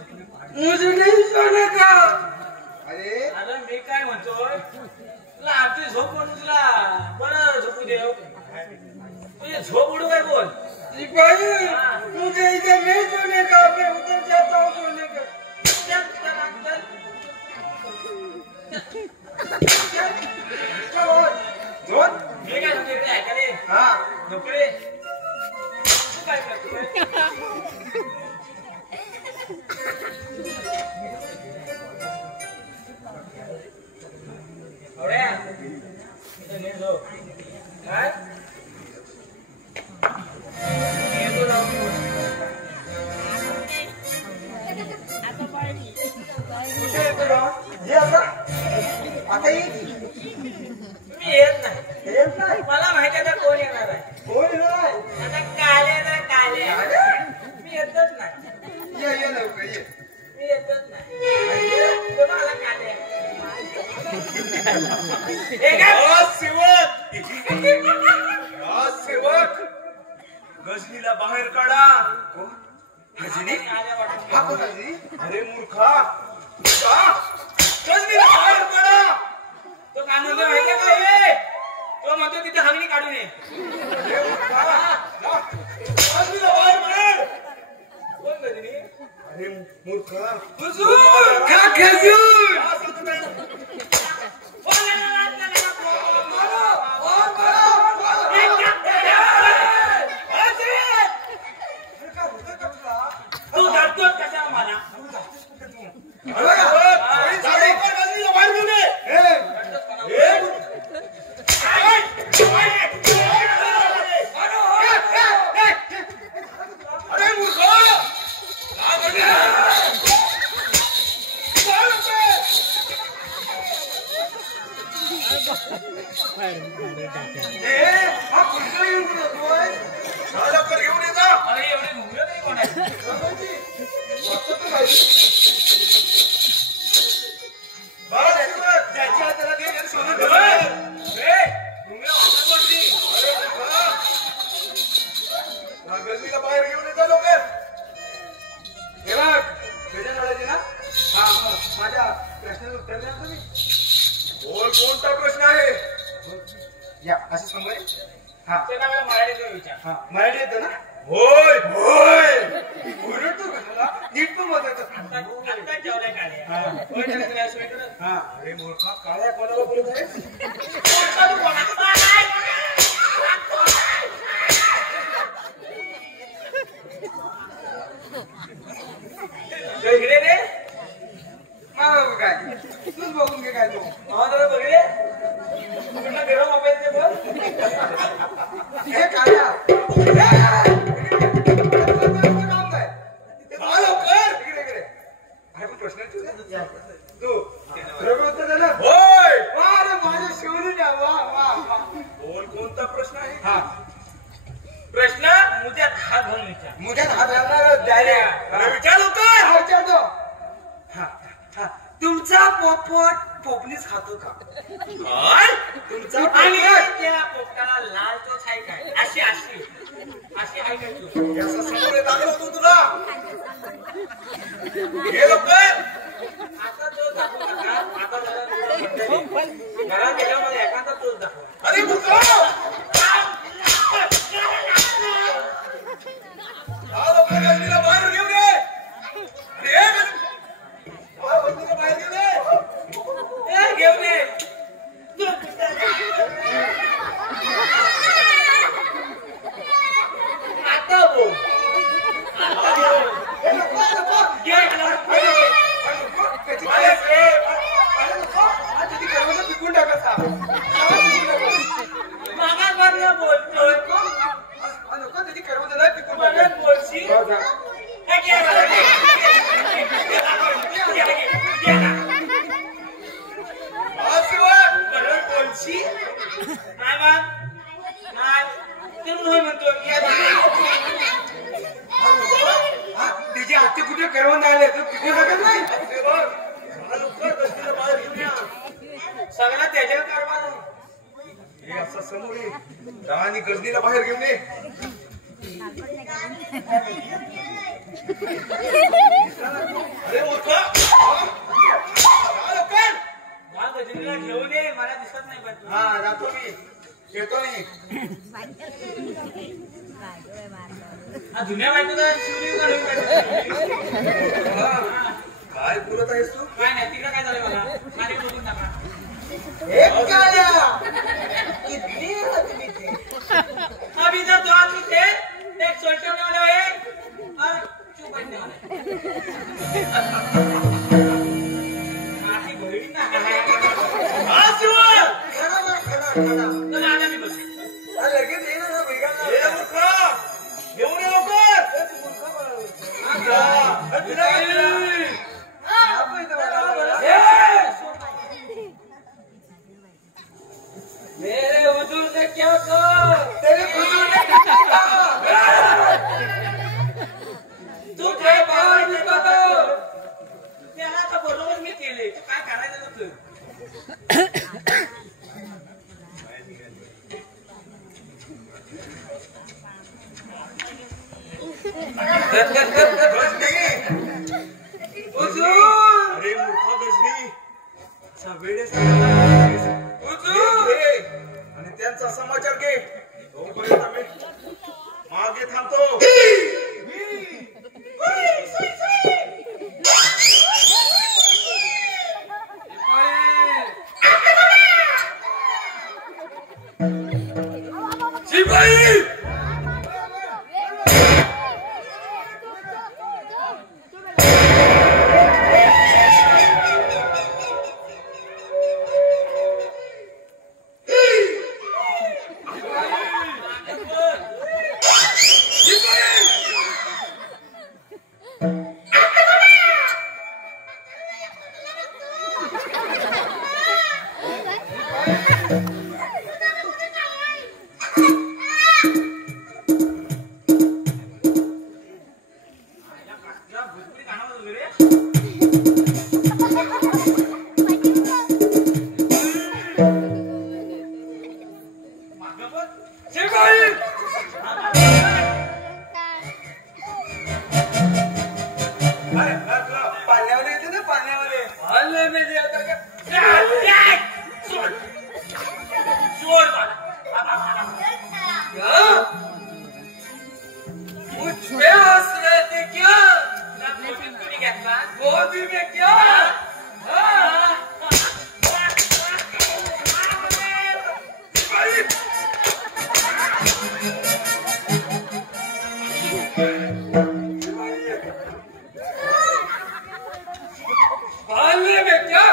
मुझे नहीं सोने का. अरे अरे मी काय म्हणतोय तुला आमची झोप म्हणून तुला बरं झोपू देव तुझी झोप उडू काय बोल सिपाही मुझे इधर नहीं सोने का, मैं उधर जाता हूँ सोने का. चल, चल, चल. झोन मी काय म्हणतोय इकडे ऐका रे हा झोपडे तू काय करतोय अवड्या इथं नीट झोप काय येतो जाऊन कुठे येतो ना ये आता आता ये की. मी येत नाही येत नाही मला माहिती आहे आता कोण येणार आहे कोण येणार आता काले ना काले मी येतच नाही ये ये लवकर ये मी येतच नाही कोणाला काले हे काय सेवक सेवक गजनीला बाहेर काढा हजनी आल्या वाटत हा कोण हजनी? अरे मूर्खा गजनीला बाहेर काढा. तो काय म्हणतो माहितीये का हे? तो म्हणतो तिथे हागणी काढून ये. अरे मूर्खा जा. गजनीला बाहेर काढ. कोण गजनी? अरे मूर्खा हुजूर! खा खजूर. तू धरतोस कशाला मला? गजनीला बाहेर घेऊन ये. अरे मूर्खा हा कुठला येऊन जातोय लवकर घेऊन ये जा. अरे एवढे घुमलं नाही कोण आहे? ज्याची हाताला घे आणि शोधून ठेव. गजनीला बाहेर घेऊन येतो लवकर. हे बघ तुझ्या नवऱ्याची ना हा माझ्या प्रश्नाचं उत्तर द्या तुम्ही बोल कोणता प्रश्न आहे? या असं समोर हा त्याला मला मराठीतून विचार. हा मराठी येतं ना होय होय. ओरडतो कशाला नीट पण बोलायचं आत्ताच जेवलाय काढे. होय त्याला तुला स्वेटर. हा अरे मूर्खा काळ्या कोणाला बोलत आहे? इकडे रे. मग काय तूच बघून घे काय तू मामा जरा बघले. कुठला गरम मोबाईल ते बोल. हे काय काम काय जा लवकर. इकडे इकडे अरे पण प्रश्न तू बरोबर उत्तर झालं होय. वा रे माझ्या शिवली द्या वा वा वा बोल कोणता प्रश्न आहे? हा प्रश्न मुद्द्यात हात घालून विचार. मुझ्या हात घालणार डायरेक्ट अरे विचार लवकर. हा विचारतो हा हा तुमचा पोपट पोपलीच खातो का काय? तुमचा आणि पोपट त्या पोपटाला लाल चोच आहे काय? अशी अशी अशी आहे काय तू? याचा समोर दाखल होतो तुला. घे लवकर. आता चोच दाखव नका. आता जरा घरात गेल्यावर मला एखादा चोच दाखव. अरे मूर्खा जा लवकर. गजनीला बाहेर घेऊन ये. अरे गजनीला बाहेर घेऊन ये. ए, घेऊन ये. आता बोल. घे इकडं. पिकून टाकायचा मागासवरनं बोलतोय. त्याची कर्मचारी पिकून म्हणत बोलशील. हे घे मला, घे. घे, घे, घे ना. म्हणत बोलशील. नाही मग. नाही. ते म्हणून म्हणतो घे ना. त्याची हत्ती कुठे करवून आले तर पिकून टाकत नाही जा लवकर. गजनीला बाहेर घेऊन या. सगळा त्याच्यावर कारभार. हे असं समोर ये. जा आणि गजनीला बाहेर घेऊन ये. अरे मूर्खा जा लवकर. मला गजनीला घेऊन ये. मला दिसत नाही पण तू. हा जातो मी येतो मी हा जुन्या बायकोचा शिवलिंग काढून पाहिजे. काय बोलत आहेस तू? काय नाही तिकडे काय झालं मला माझे बघून टाका. एक काळ्या अभी जर तो आदमी थे एक सोल्टर वाले है और चुप बैठने वाले. माती घोड़ी ना तो आता मी बोलते. लगेच येईल ना वेगाला हे मूर्खा घेऊन ये लवकर. जा. तुला काय आपण इथं बघायला. मेरे हुजूर ने क्या कहा? तेरे हुजूर ने क्या कहा? तू काय बाहेर निघतो? त्याला तर बरोबर मी केले. तू काय करायचं नव्हतं. अरे मूर्खा गजनी सवेळे आणि त्यांचा समाचार घे तोपर्यंत मी मागे थांबतो शिपाई पाण्यावर येते ना पाण्यावर मुझे हौसले थे क्या गोदी में क्या पालने में क्या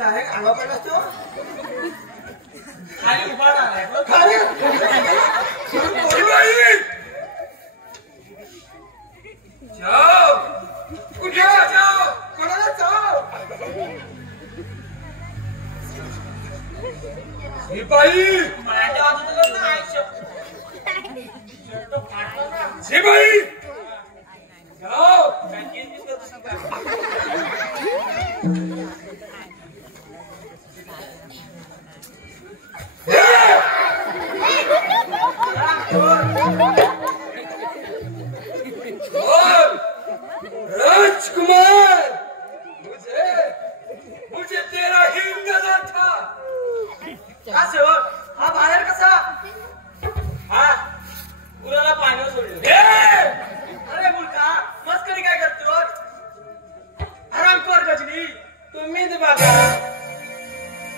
डायरेक्ट आंगा पडला तो खाली उभा राहिलाय जाओ कुठे जाओ कोणाला जाओ शिपाई माझ्या वाजवलं ना आयुष्य शिपाई जाओ और राजकुमार मुझे तेरा ही इंतजार था का सेवक हा बाहेर कसा हा गुराला पाण्यावर सोडलं अरे मुलगा मस्करी काय करतो आराम गजनी तुम्हीच बघा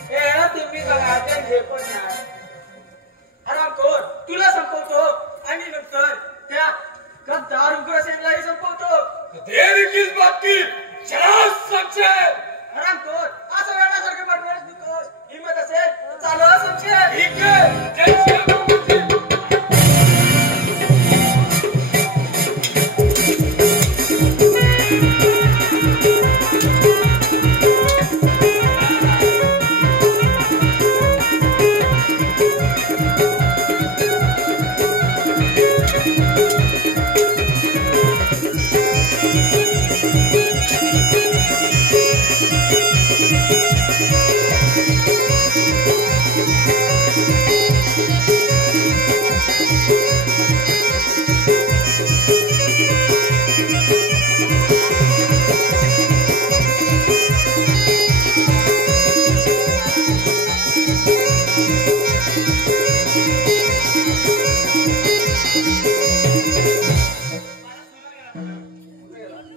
हे तुम्ही बघा ते झेपत नाही आराम कर तुला संपवतो आणि नंतर त्या गद्दार उग्रसेनलाही संपवतो देरी किस बात की चला समझे आराम कर असं वेळासारखं बडबडत निघतोस हिंमत असेल तर चालव समशे ठीक है जय श्री राम जी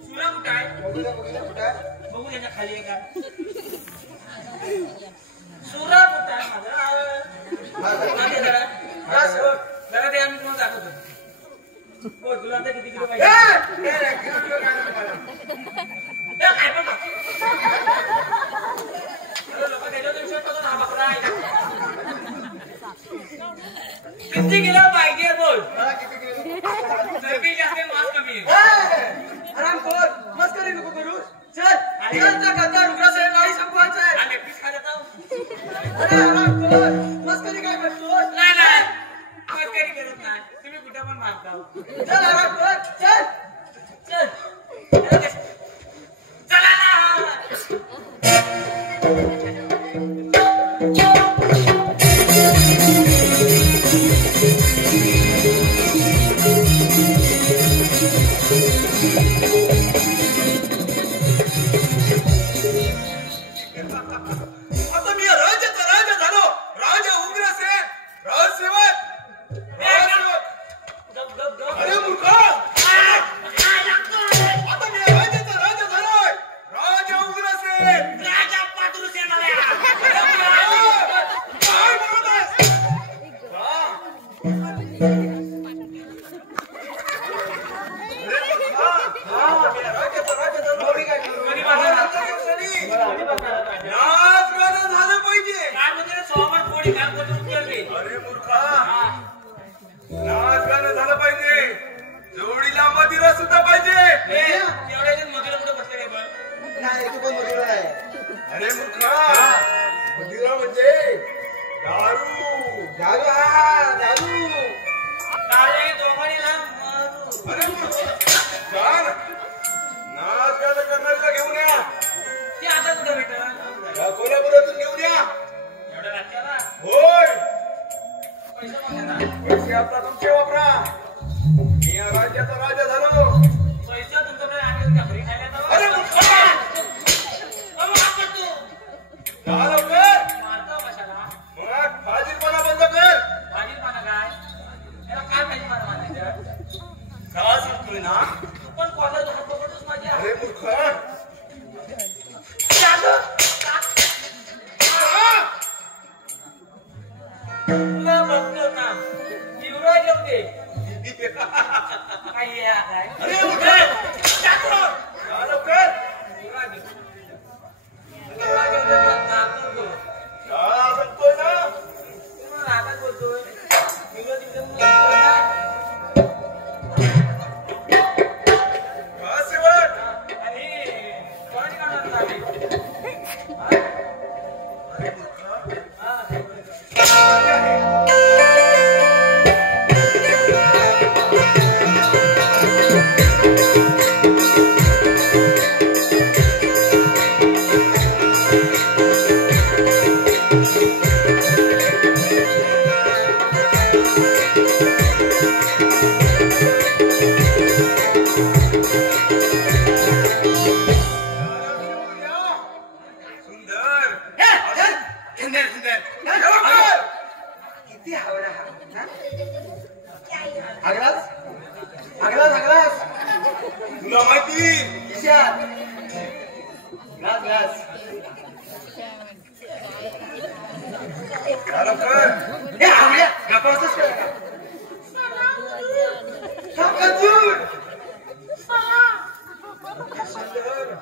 सुरा कुठं आहे बघू त्याच्या खाली आहे का सुरा कुठं आहे मागे जरा बस हो. जरा ते आम्ही तुम्हाला दाखवतो हो तुला आता किती किलो पाहिजे लोक त्याच्यावर विश्वास करतो ना बकरा आहे किती किलो पाहिजे बोल चरबी जास्त मांस कमी आहे आराम कर मस्करी नको करू चल आणि गद्दार उग्रसेन नाही संपवायचं आहे आणि पीस खात मस्करी काय करतो? नाही नाही मस्करी करत नाही तुम्ही कुठे पण मारता चल आराम कर, चल. चल चला ना आता मी राज्याचा राजा झालो. राजा उग्रसेन, राजसेवक. गप गप गप अरे मूर्खा, आता मी राज्याचा राजा झालोय. राजा उग्रसेन. राजा पात्रुसेन आला काय बोलत आहेस? राज्याचा राजा झालो. नाच गाणं झालं पाहिजे. काय म्हणजे सोबत कोणी काम करतो उत्तर दे अरे मूर्खा, नाच गाणं झालं पाहिजे. जोडीला मदिरा सुद्धा पाहिजे. एवढ्या जण मधुरा कुठे बसले काय बघ नाही तू पण मधुरा आहे. अरे मूर्खा, मदिरा म्हणजे दारू. दारू हा दारू. काळे दोघांनीला मारू अरे मूर्खा, छान. नाच गाणं करणाऱ्याला घेऊन या. ती आता कुठे भेटल या कोल्हापुरातून घेऊन या. एवढ्या राज्याला होय, पैसा पण देणार पैसे आता तुमचे वापरा. मी या राज्याचा राजा झालो. पैसा तुमच्याकडे आम्ही घरी खायला अरे मूर्खा, जा लवकर. मारतो कशाला मग फाजीलपणा बंद कर. भाजीपाला काय याला काय भाजीपाला मारायचं का सांगतोय ना? तू पण कॉलेज हात पकडतोस माझ्या अरे मूर्खा, तुला बघतो ना युवराज येऊ दे काय या काय अरे मूर्खा, जा लवकर. युवराज येऊ. युवराज येऊ दे, नाचतो तो. का सांगतोय ना? तू रागात बोलतोय युवराज येऊ दे म्हणून बोलतोय ना. का सेवक? आणि कोणाची काढून लागली अरे मूर्खा, सुंदर. लवकर. किती हवरा हा? आगलास आगलास आगलास तुला माहिती, खिशात ग्लास ग्लास. जा लवकर. हे आवड्या गप्पाच कर का? दूर. सुंदर.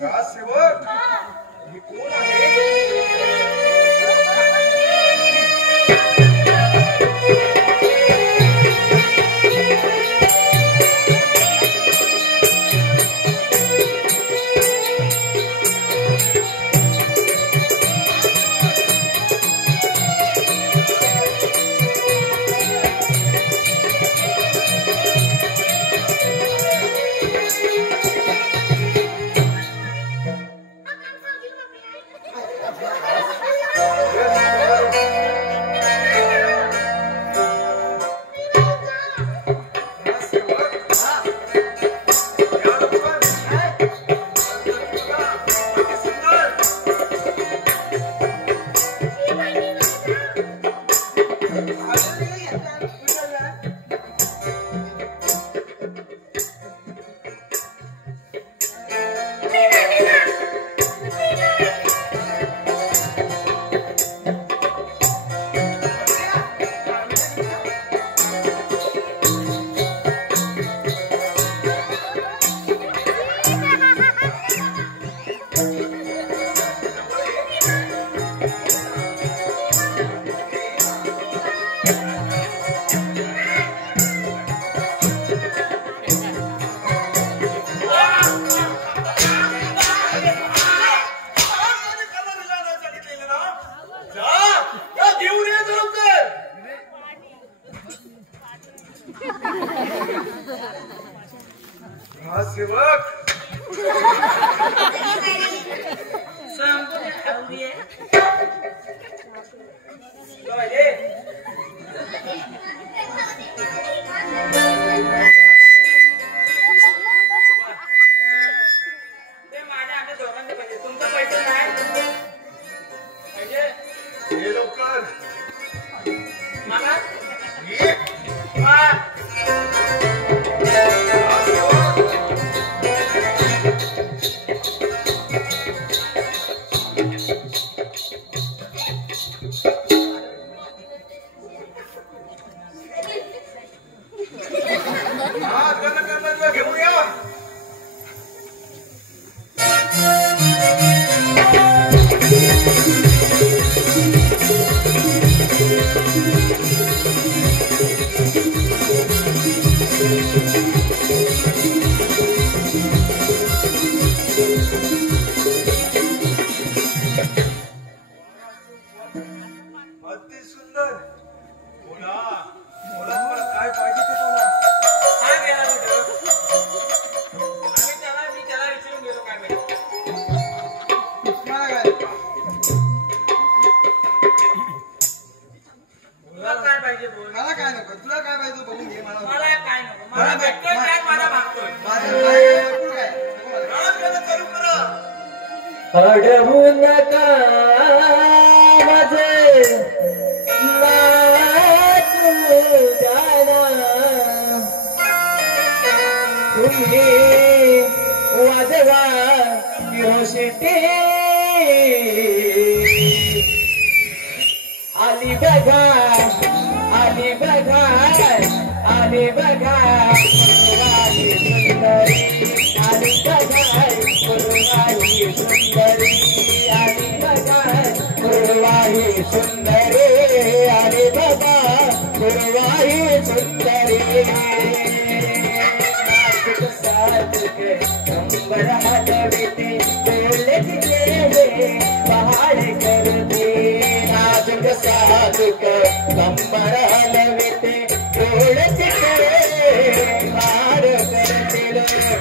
का सेवक? मी कोण आहे? खाऊया म्हणजे ते माझ्या आमच्या दोघांचे पाहिजे तुमचं पैसे नाही म्हणजे हे लवकर मला ये. हा, गणगणगण घेऊया. अति सुंदर. बोला बोला तुम्हाला काय पाहिजे ते बोला. काय गेला कुठं मी त्याला विचारून गेलो काय पाहिजे मला काय तुला काय पाहिजे बोल मला काय नको तुला काय पाहिजे तू बघून घे मला मला काय नको मला भेटतोय काय मला मागतोय माझं काय पुढं काय नको मला. राजकारण चालू करा. अडवू नका माझे नाचू जाना तुम्ही वाजवा शिटी आली बघा आली बघा आली बघा पूर्वाई सुंदरी आली बघा पूर्वाई सुंदरी आली बघा पूर्वाई सुंदरी आली बघा पूर्वाई सुंदरी नाचत साचक कंबर हलविते डोलत गेले पहाड करते नाचत साचक कंबर हलविते डोलत गेले पहाड करते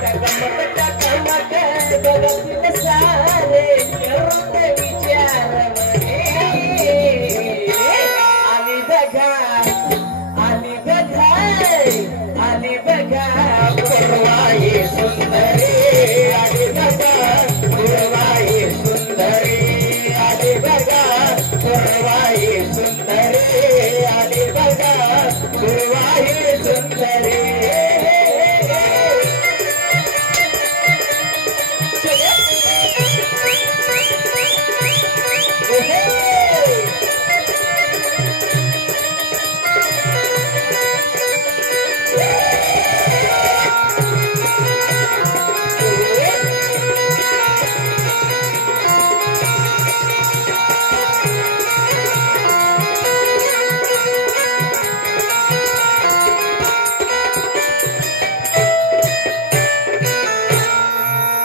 टकमक टकमक बघतील सारे करून विचार आली बघा आली बघा आली बघा पूर्वाई सुंदरी आली बघा पूर्वाई सुंदरी आली बघा पूर्वाई सुंदरी आली बघा पूर्वाई सुंदरी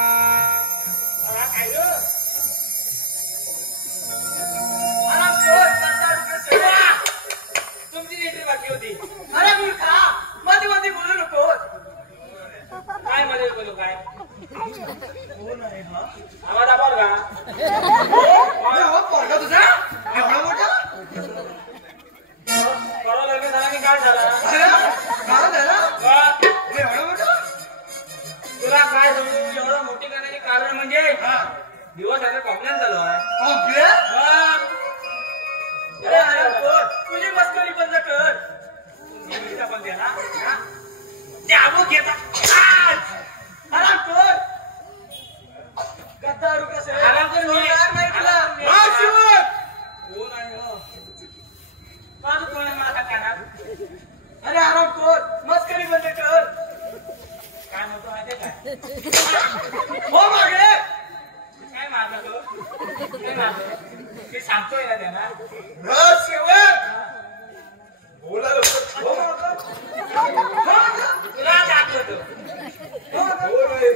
मला काय ग मला कोण करता रुपये सेवा तुमची एंट्री बाकी होती अरे मूर्खा मध्ये मध्ये बोलू नको काय मध्ये बोलू काय कोण आहे हा आवाज आवाज का अरे हो पोरगा तुझा एवढा मोठा परवा लग्न झाला की काय झाला अरे काय झालं वा, एवढा मोठा तुला काय समजू एवढं मोठी करण्याचे कारण म्हणजे दिवस आता कॉम्प्लेन झालो आहे कॉम्प्लेट अरे अरे कोण तुझी मस्करी बंद कर तुझी पण द्या ना द्यावं घेता आराम कर गद्दारू कसं आराम कर मी नाही तुला हा, शिवक. कोण आहे हो का तू कोण आहे मला कानात अरे आराम कर मस्करी बंद कर काय म्हणतो माहितीये काय हो मागे काय मागं तो काय मागं ते सांगतोय ना त्यांना राजसेवक. बोला लवकर. हो मागं. तुला दाखवतो बोल रे.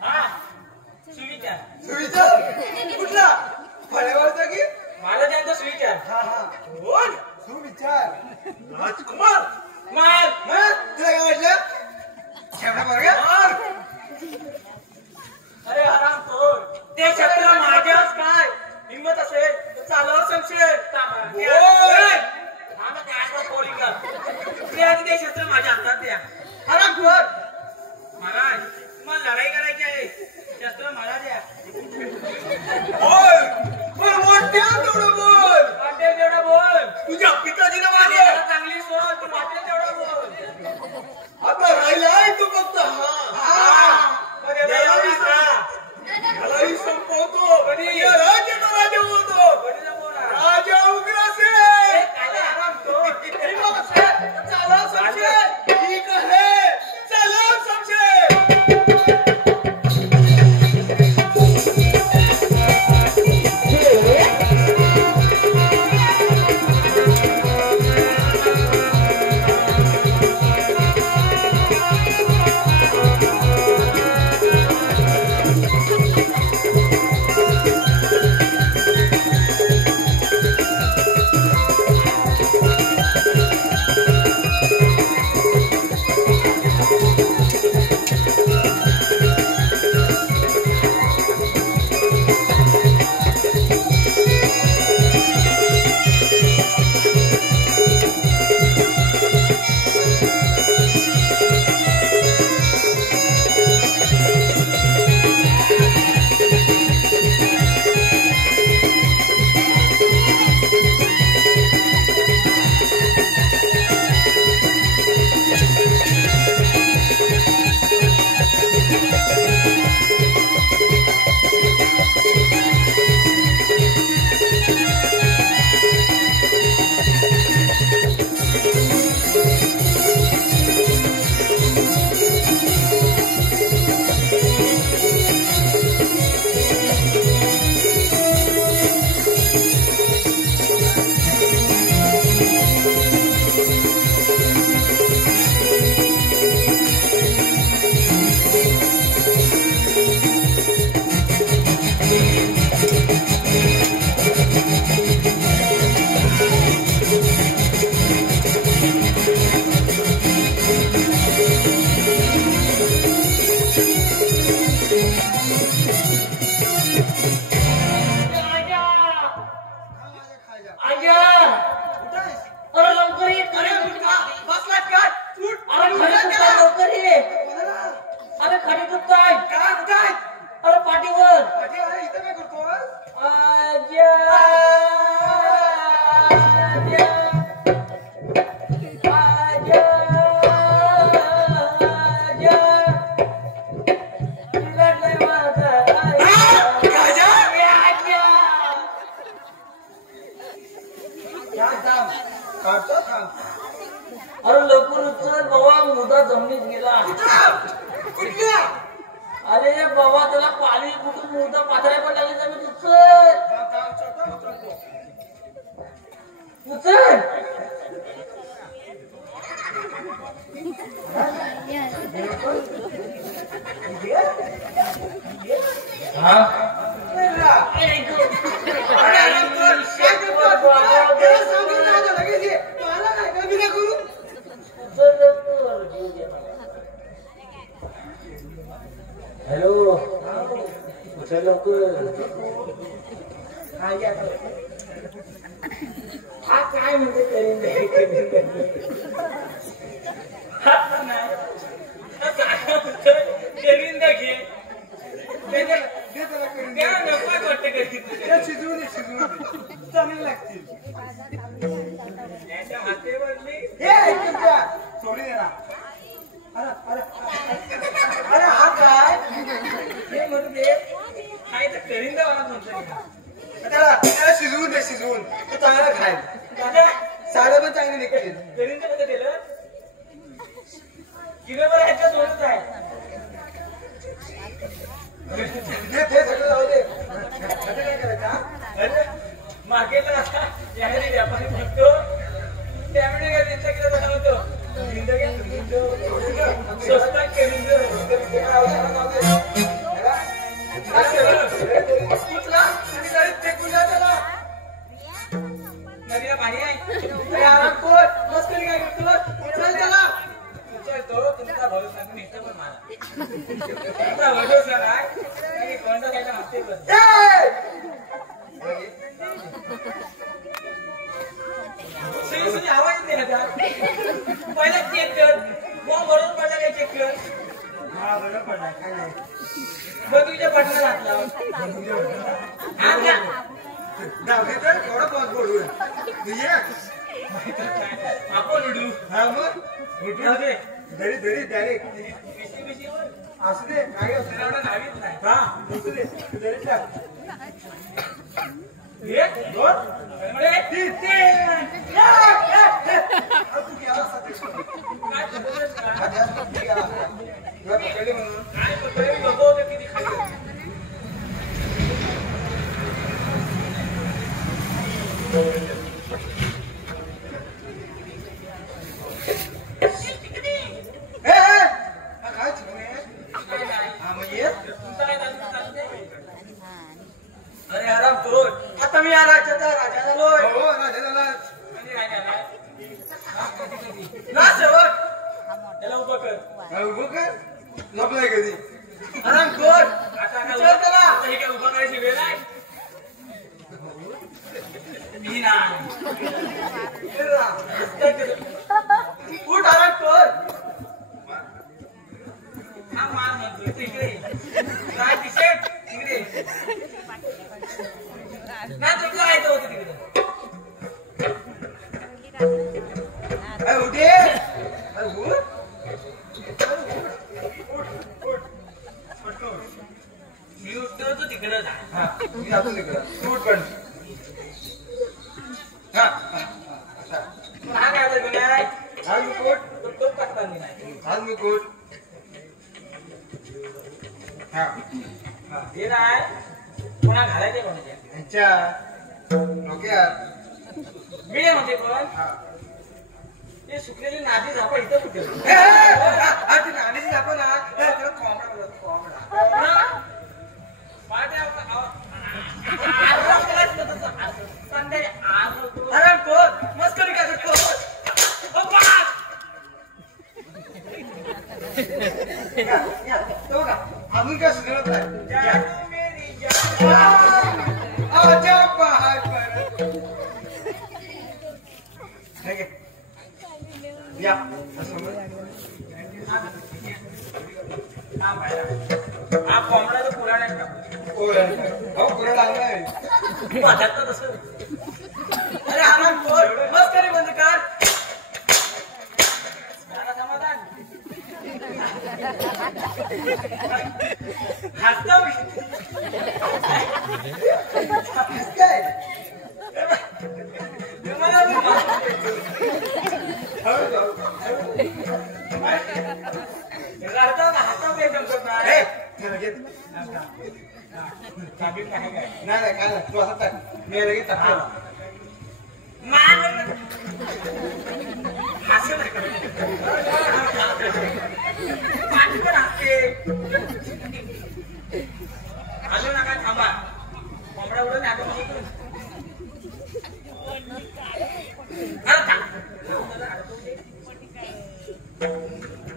हा सुविचार सुविचार कुठला फळेवरचा की मला त्यांचा सुविचार हा हा बोल सुविचार राजकुमार. मग तुला काय वाटलं खेळा बरं अरे हराम खोर ते छत्र माझ्याच का आज्या अरे लवकर ये बसलात काय उठ अरे खाली तुटताय लवकर ये कोणाला अरे खाली तुटताय काय कुठे आहे अरे पाठीवर अरे अरे इथं काय करतोय आज्या आज्या आज्या आज्या बिघडलंय माझं आज्या आज्या काय थांब काढतो थांब अरे लवकर उचल बाबा मुदा जमिनीत गेला कुठल्या अरे बाबा त्याला पाणी कुठून मुदा पाथऱ्या पण लागली जमीन उचल उचल हा हॅलो उचल लवकर हा काय म्हणते करीन चांगली लागतील सोडी देणार अरे हा काय हे म्हणू दे काय तर करीन द्या मला म्हणतो त्याला शिजवून दे शिजवून तो चांगला खाईल साडे पण चांगली निघतील करीन तर कसं केलं किलोवर ह्याच्या सोडत आहे ते सगळं जाऊ दे आता काय करायचं मागे याने व्यापारी म्हणतो त्यामुळे काय त्यांच्याकडे बनवतो स्वस्तात करीन नदीला पाणी आहे मस्त काय करतो उचल त्याला तो तुमचा भरोसा नाही इथं पण मारा तुमचा भरोसा नाही आणि कोणता काय हस्ते बस सही आवाज नाही आता पहिला चेक कर मग बरोबर पडला काय चेक कर हा बरोबर पडला काय नाही बंदूकच्या पटला घातला दहावी तर थोडं पाऊस पडू आपण उडू हा मग दे दरी दरी डायरेक्ट असू दे काय असू दे एवढं दहावीत नाही हा असू दे दरी टाक एक दोन तीन तू गेला काय पकडली म्हणून काय बघतो किती खाली काय चिकन आहे हा मग ये अरे आराम करून आता मी या राज्याचा राजा झालोय हो राजा झाला ना सेवक त्याला उभं कर उभं कर लपलाय कधी आराम कर आता हे काय उभं करायची वेळ आहे मी नाही उठ आराम कर हा मार म्हणतोय तू इकडे काय टी-शर्ट इकडे नाही तुला राहायचं होतं तिकडे उठे मी उठतो तू तिकडे जा मी जातो तिकडं उठ पण हा हा काय होतं गुन्हा आहे आज मी कोट तो पटकन नाही आज मी कोट हा हे नाही कोणा घालायचे कोणाच्या यांच्या डोक्यात मी म्हणते पण ते सुकलेली नादी झापा इथं कुठे नाणीची आपण त्याला कोंबडा बोलत कोंबडा अरे कोण मस्करी काय करतो अजून काय सुधारत नाही जादू मेरी आजा पहाड पर या समोर हा कोंबडा तर पुराण आहे का होय हो पुरा लागलाय वाटत तसं अरे आराम कर मस्करी बंद कर जरा समाधान हसता काय तुम्हाला मी रडता ना हसता काही जमत नाही ए चला घे चाबी काय काय नाही काय नाही तू असं टाक मी लगेच टाकतो मान हसू नका पाठी पण हसते हसू नका थांबा कोंबडा उडून आलो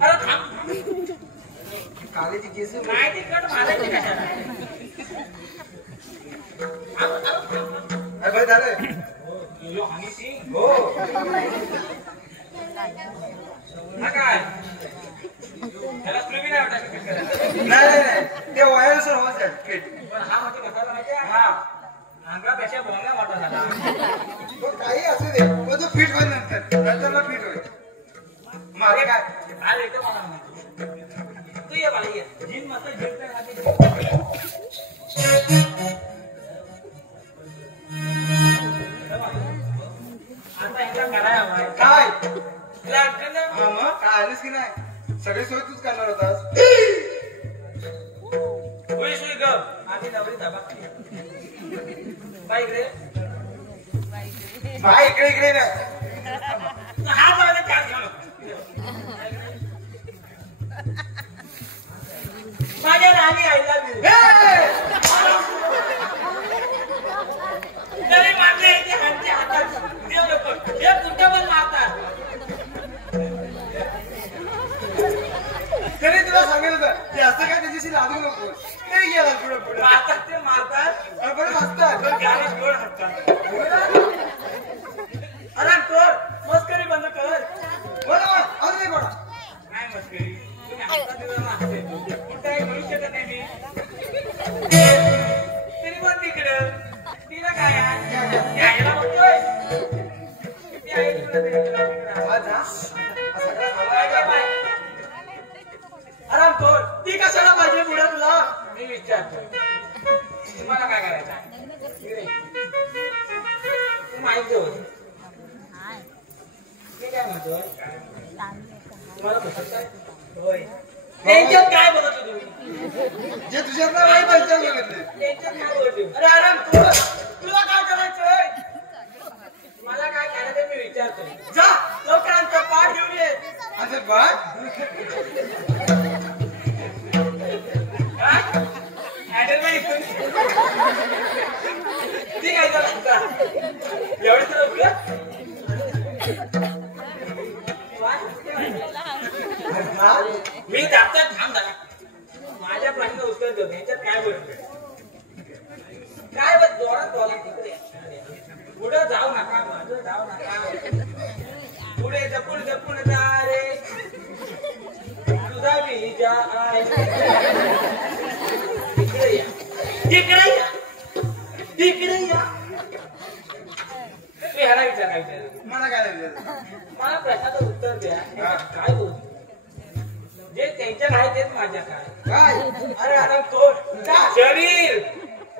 अरे थांब कालेची केस नाही ती कट मारायची कशाला अरे भाई झालं यो हनी सिंग हो हा काय त्याला तुम्ही नाही वाटत नाही ते वायरसर होत आहे फिट पण हा म्हणजे कसा माहिती आहे हा अंगापेक्षा भोंगा मोठा झाला तो काही असू दे पण तो फिट होईल नंतरला फिट होईल मागे काय आले तर मला म्हणतो तू ये बाई ये जीन मस्त झेपते खाते आता एकदा करायला हवाय काय तुला अडचण नाही हा मग काय आलीस की नाही सगळी सोय तूच करणार होतास होई सुई ग आधी नवरी दाबा बाई इकडे बाय इकडे इकडे नाही हा जाऊन चार घेऊन माझ्या राणी आईला तरी मारले ते हातच्या हातात देव नको हे तुमच्या पण मारतात तरी तुला सांगितलं होतं की असं काय त्याच्याशी लादू नको ते गेला पुढे पुढे मारतात ते मारतात परत असतात पण त्यावेळेस गोड हसतात अरे कर मस्करी बंद कर बोला अजून नाही बोला काय मस्करी तुम्ही हसता दिवस हसते कुठे म्हणू शकत नाही मी तरी पण तिकडं तिला काय यायला बघतोय ती आहे तिकडं आज हा असं काय बाय आराम कर ती कशाला पाहिजे पुढे तुला मी विचारतो तुम्हाला काय करायचं तू माहिती होत मी काय म्हणतोय तुम्हाला पसंत आहे होय त्यांच्यात काय बघतो तुम्ही जे तुझ्यात नाही माहित त्यांच्यात बघितले त्यांच्यात काय बघतो अरे आराम कर तुला काय करायचंय मला काय करायचं मी विचारतोय जा लोकांचा पाठ घेऊन ये असं बघ ठीक आहे एवढी तर मी जाता थांब झाला माझ्या प्रश्न उत्तर देतो यांच्यात काय बोलतो काय बघ जोरात बोला तिकडे पुढे जाऊ नका मागं जाऊ नका पुढे जपून जपून जा रे तुझा विजा आहे तिकडे या तिकडे या तिकडे या मी ह्याला विचारायचं मला काय नाही मला प्रश्नाचं उत्तर द्या काय बोलतो जे त्यांच्यात आहे तेच माझ्या काय काय अरे आराम कोण शरीर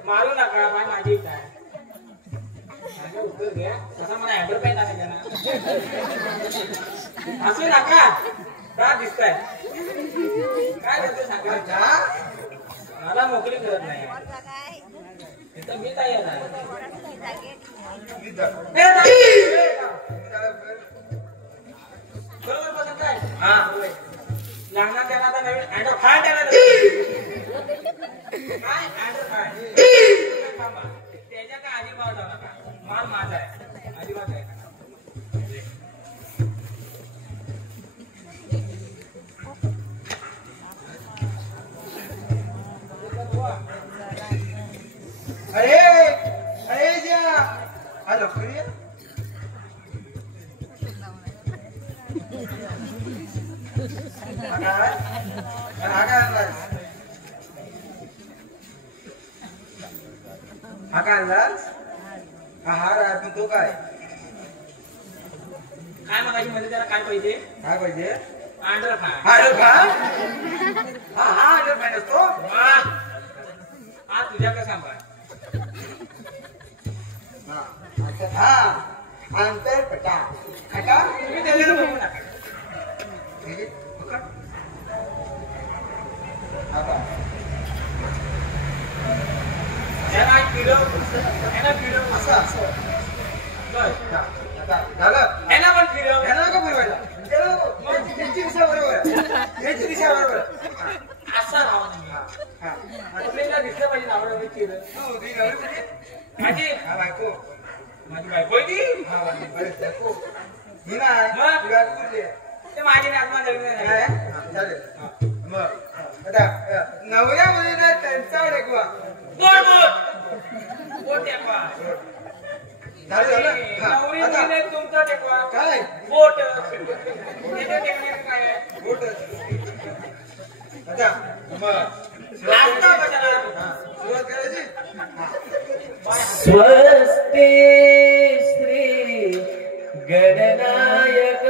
मारू नका बाय माझी काय उत्तर द्या तसा मला हँडल पाहिजे आहे ना असू नका का दिसताय काय करते सांगा मला नोकरी करत नाही इथं मी काय येणार बरोबर पसंत आहे हा लग्नात त्यांना आता नवीन अँडो फाय त्याला काय अँडो फाय त्याच्या काय अजिबात जाऊ नका माल माझा आहे अजिबात आहे अरे अरे जा हॅलो हा काय आणलास? हा राहतो तो काय काय मगाशी मध्ये त्याला काय पाहिजे? काय पाहिजे? अंडर खा. अंडर खा? हा अंडर खाय असतो. हा तुझ्या का सांभाळ. हा अंतर पटा खटा तुम्ही त्याला बघू नका. याला फिरव असं असं बस. झालं याला पण फिरव. ह्याला नका फिरवायला. त्यांची दिशा बरोबर आहे. त्यांची दिशा बरोबर आहे. असा राहा तुम्ही. आपल्याला दिसलं पाहिजे नावडा केलं. माझी हा बायको माझी बायको आहे ती. हा बायको ही नाही मग? ही बायको कुठली आहे? ते माझी आत्मा लग्न काय? झालं. हा, चालेल मग आता नवऱ्या मुलीने त्यांचा टेकवा बोट बोट बोट टेकवा. झालं झालं हा, नवरी आता मुलीने तुमचा टेकवा. काय बोट त्याच्या टेकण्याचं काय आहे? बोट आता मग नाचता कशाला? सुरुवात करायची स्वस्ति श्री गणनायक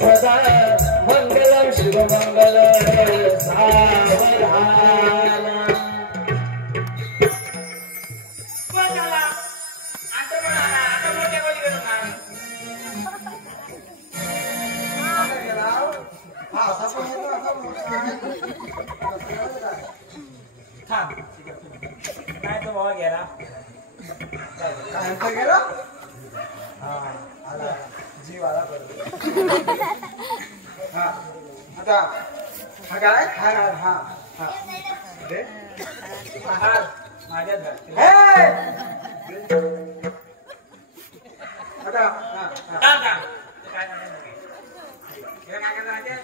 सदा मंगलम शिवमंगल सावधान. बस आला. आता पण आला. आता मोठ्या खोली गेलो ना. हा असा पण येतो असा थांब. काय तो भावा गेला. काय अंतर गेला हा आला जीव आला बरोबर हा आता हा काय हा हा हा दे हार माझ्या घर. हे आता हा हा थांब थांब. काय करायचं? हे काय करायचं?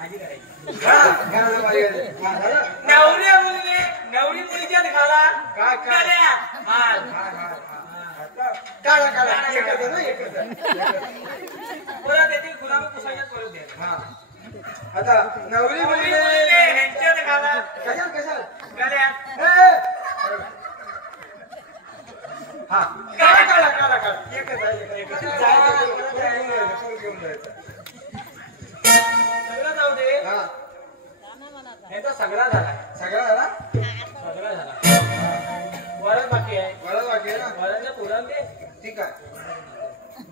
भाजी करायची. हा घराला पाहिजे हा झालं नवरी मुलीच्या घाला. काय काय गळ्या. हार. काढा काढा एकच आहे ना एकच आहे परत येतील गुलाम पुसायच्यात परत दे. हा आता नवरी नवरी मुलीने मुलीने ह्यांच्यात घाला. कशात कशात गळ्यात. हा काढा काढा काढा काढा एकच आहे एकच जायचं घेऊन जायचं सगळं जाऊ दे. हा ह्यांचा सगळा झाला. सगळं झाला सगळा झाला. वरण बाकी आहे. बरं बाकी आहे ना वरणच्या पुरण दे. ठीक आहे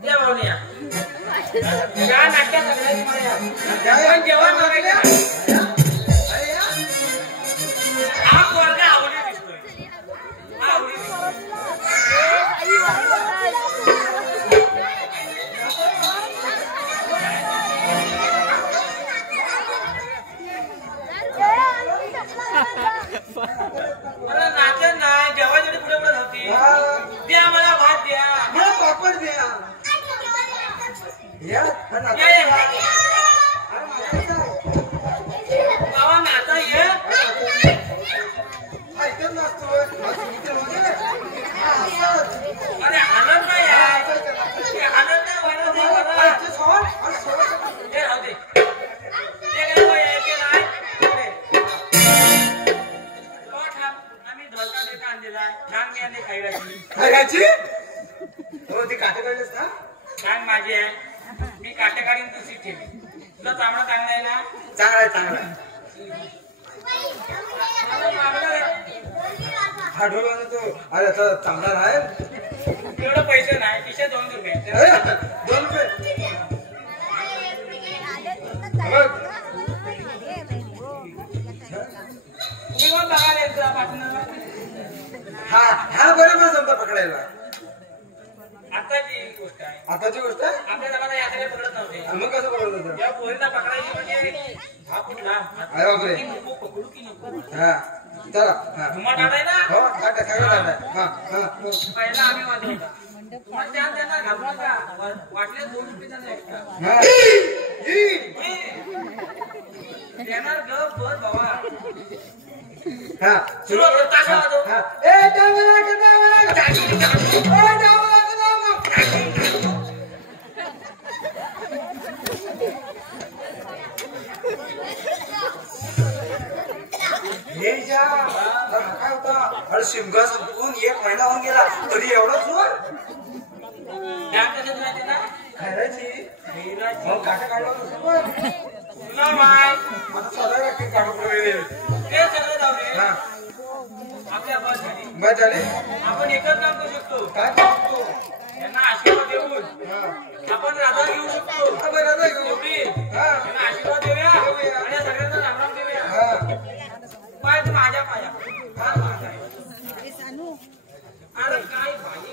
द्या भाऊनी या. या नाट्यात सगळ्यांनी मला या. या. पण जेवण मागायचं नाही. अरे या हा पोरगा आवडीने दिसतोय. हा आवडीने दिसतोय. मला नाचत नाही. जेवायसाठी पुढे पुढे नव्हती. द्या मला भात द्या. मला पापड द्या या हा नाचा. ये, ये. अरे नाचायचं आहे. बाबा नाचा ये. हा इथेच नाचतोय इथे मध्ये हा असंच. अरे हलत नाही हा, आहे. नाचायचं, नाचायचं. ते हलत नाही वळत नाही हा, मला. इथे सोड आणि सोड. हे राहू दे. ते काय वय आहे ते नाही. पुढे. हो, थांब. आम्ही ढोलका बिलका आणलेला आहे. डांग मी आणली खायलाची. खायची हो ती काटे काढलेस ना डांग माझी आहे. मी काटे काढीन तशी ठेवी. तुला चांगला चांगला आहे ना. चांगला आहे चांगला आहे माझा चांगला आहे. हा ढोल तो अरे तर चांगला राहील एवढं पैसे नाही. खिशे 2 रुपये. अरे 2 रुपये बघ. तुम्ही कोण बघायला येत तुला पाठवून? हा हा बरोबर जमता पकडायला आताची गोष्ट आहे? आपल्या जमाना यात्रे पकडत नव्हते. मग कसं पकडत होतं? या पोरीला पकडायची म्हणजे हा कुठला? अरे बापरे. ती नको पकडू की नको? हा चला हा. धुमा टाकाय ना? हो टाटा सगळं टाटा. हा हा हो. पहिला आम्ही वाजवता. मग त्यांना घालवा का? वाटले 2 रुपये त्यांना एक्स्ट्रा. हा. देणार गप बस बाबा. हा सुरुवात कर, ताशा वाजव. हा. ए डावला का डावला? ओ डावला का डावला? हे जा. अरे काय होता? अरे शिमगा संपून 1 महिना होऊन गेला तरी एवढा जोर? त्या कसं तुला त्याला? खरंची. वीराची. मग काटा काढला नसतो पण. तुला माय. आता साधा राखी काढून ठेवलेली. ते सगळं जाऊ दे. हा आपल्या बस झाली. बस झाली? आपण एकच काम करू शकतो. काय करतो? त्यांना आशीर्वाद देऊन हा आपण राधा घेऊ शकतो. आपण राधा घेऊ. एवढी. हा. त्यांना आशीर्वाद देऊया आणि या सगळ्यांना रामराम देऊया. हा पाय तू माझ्या पाया. हा माझा. अरे काय पाहिजे?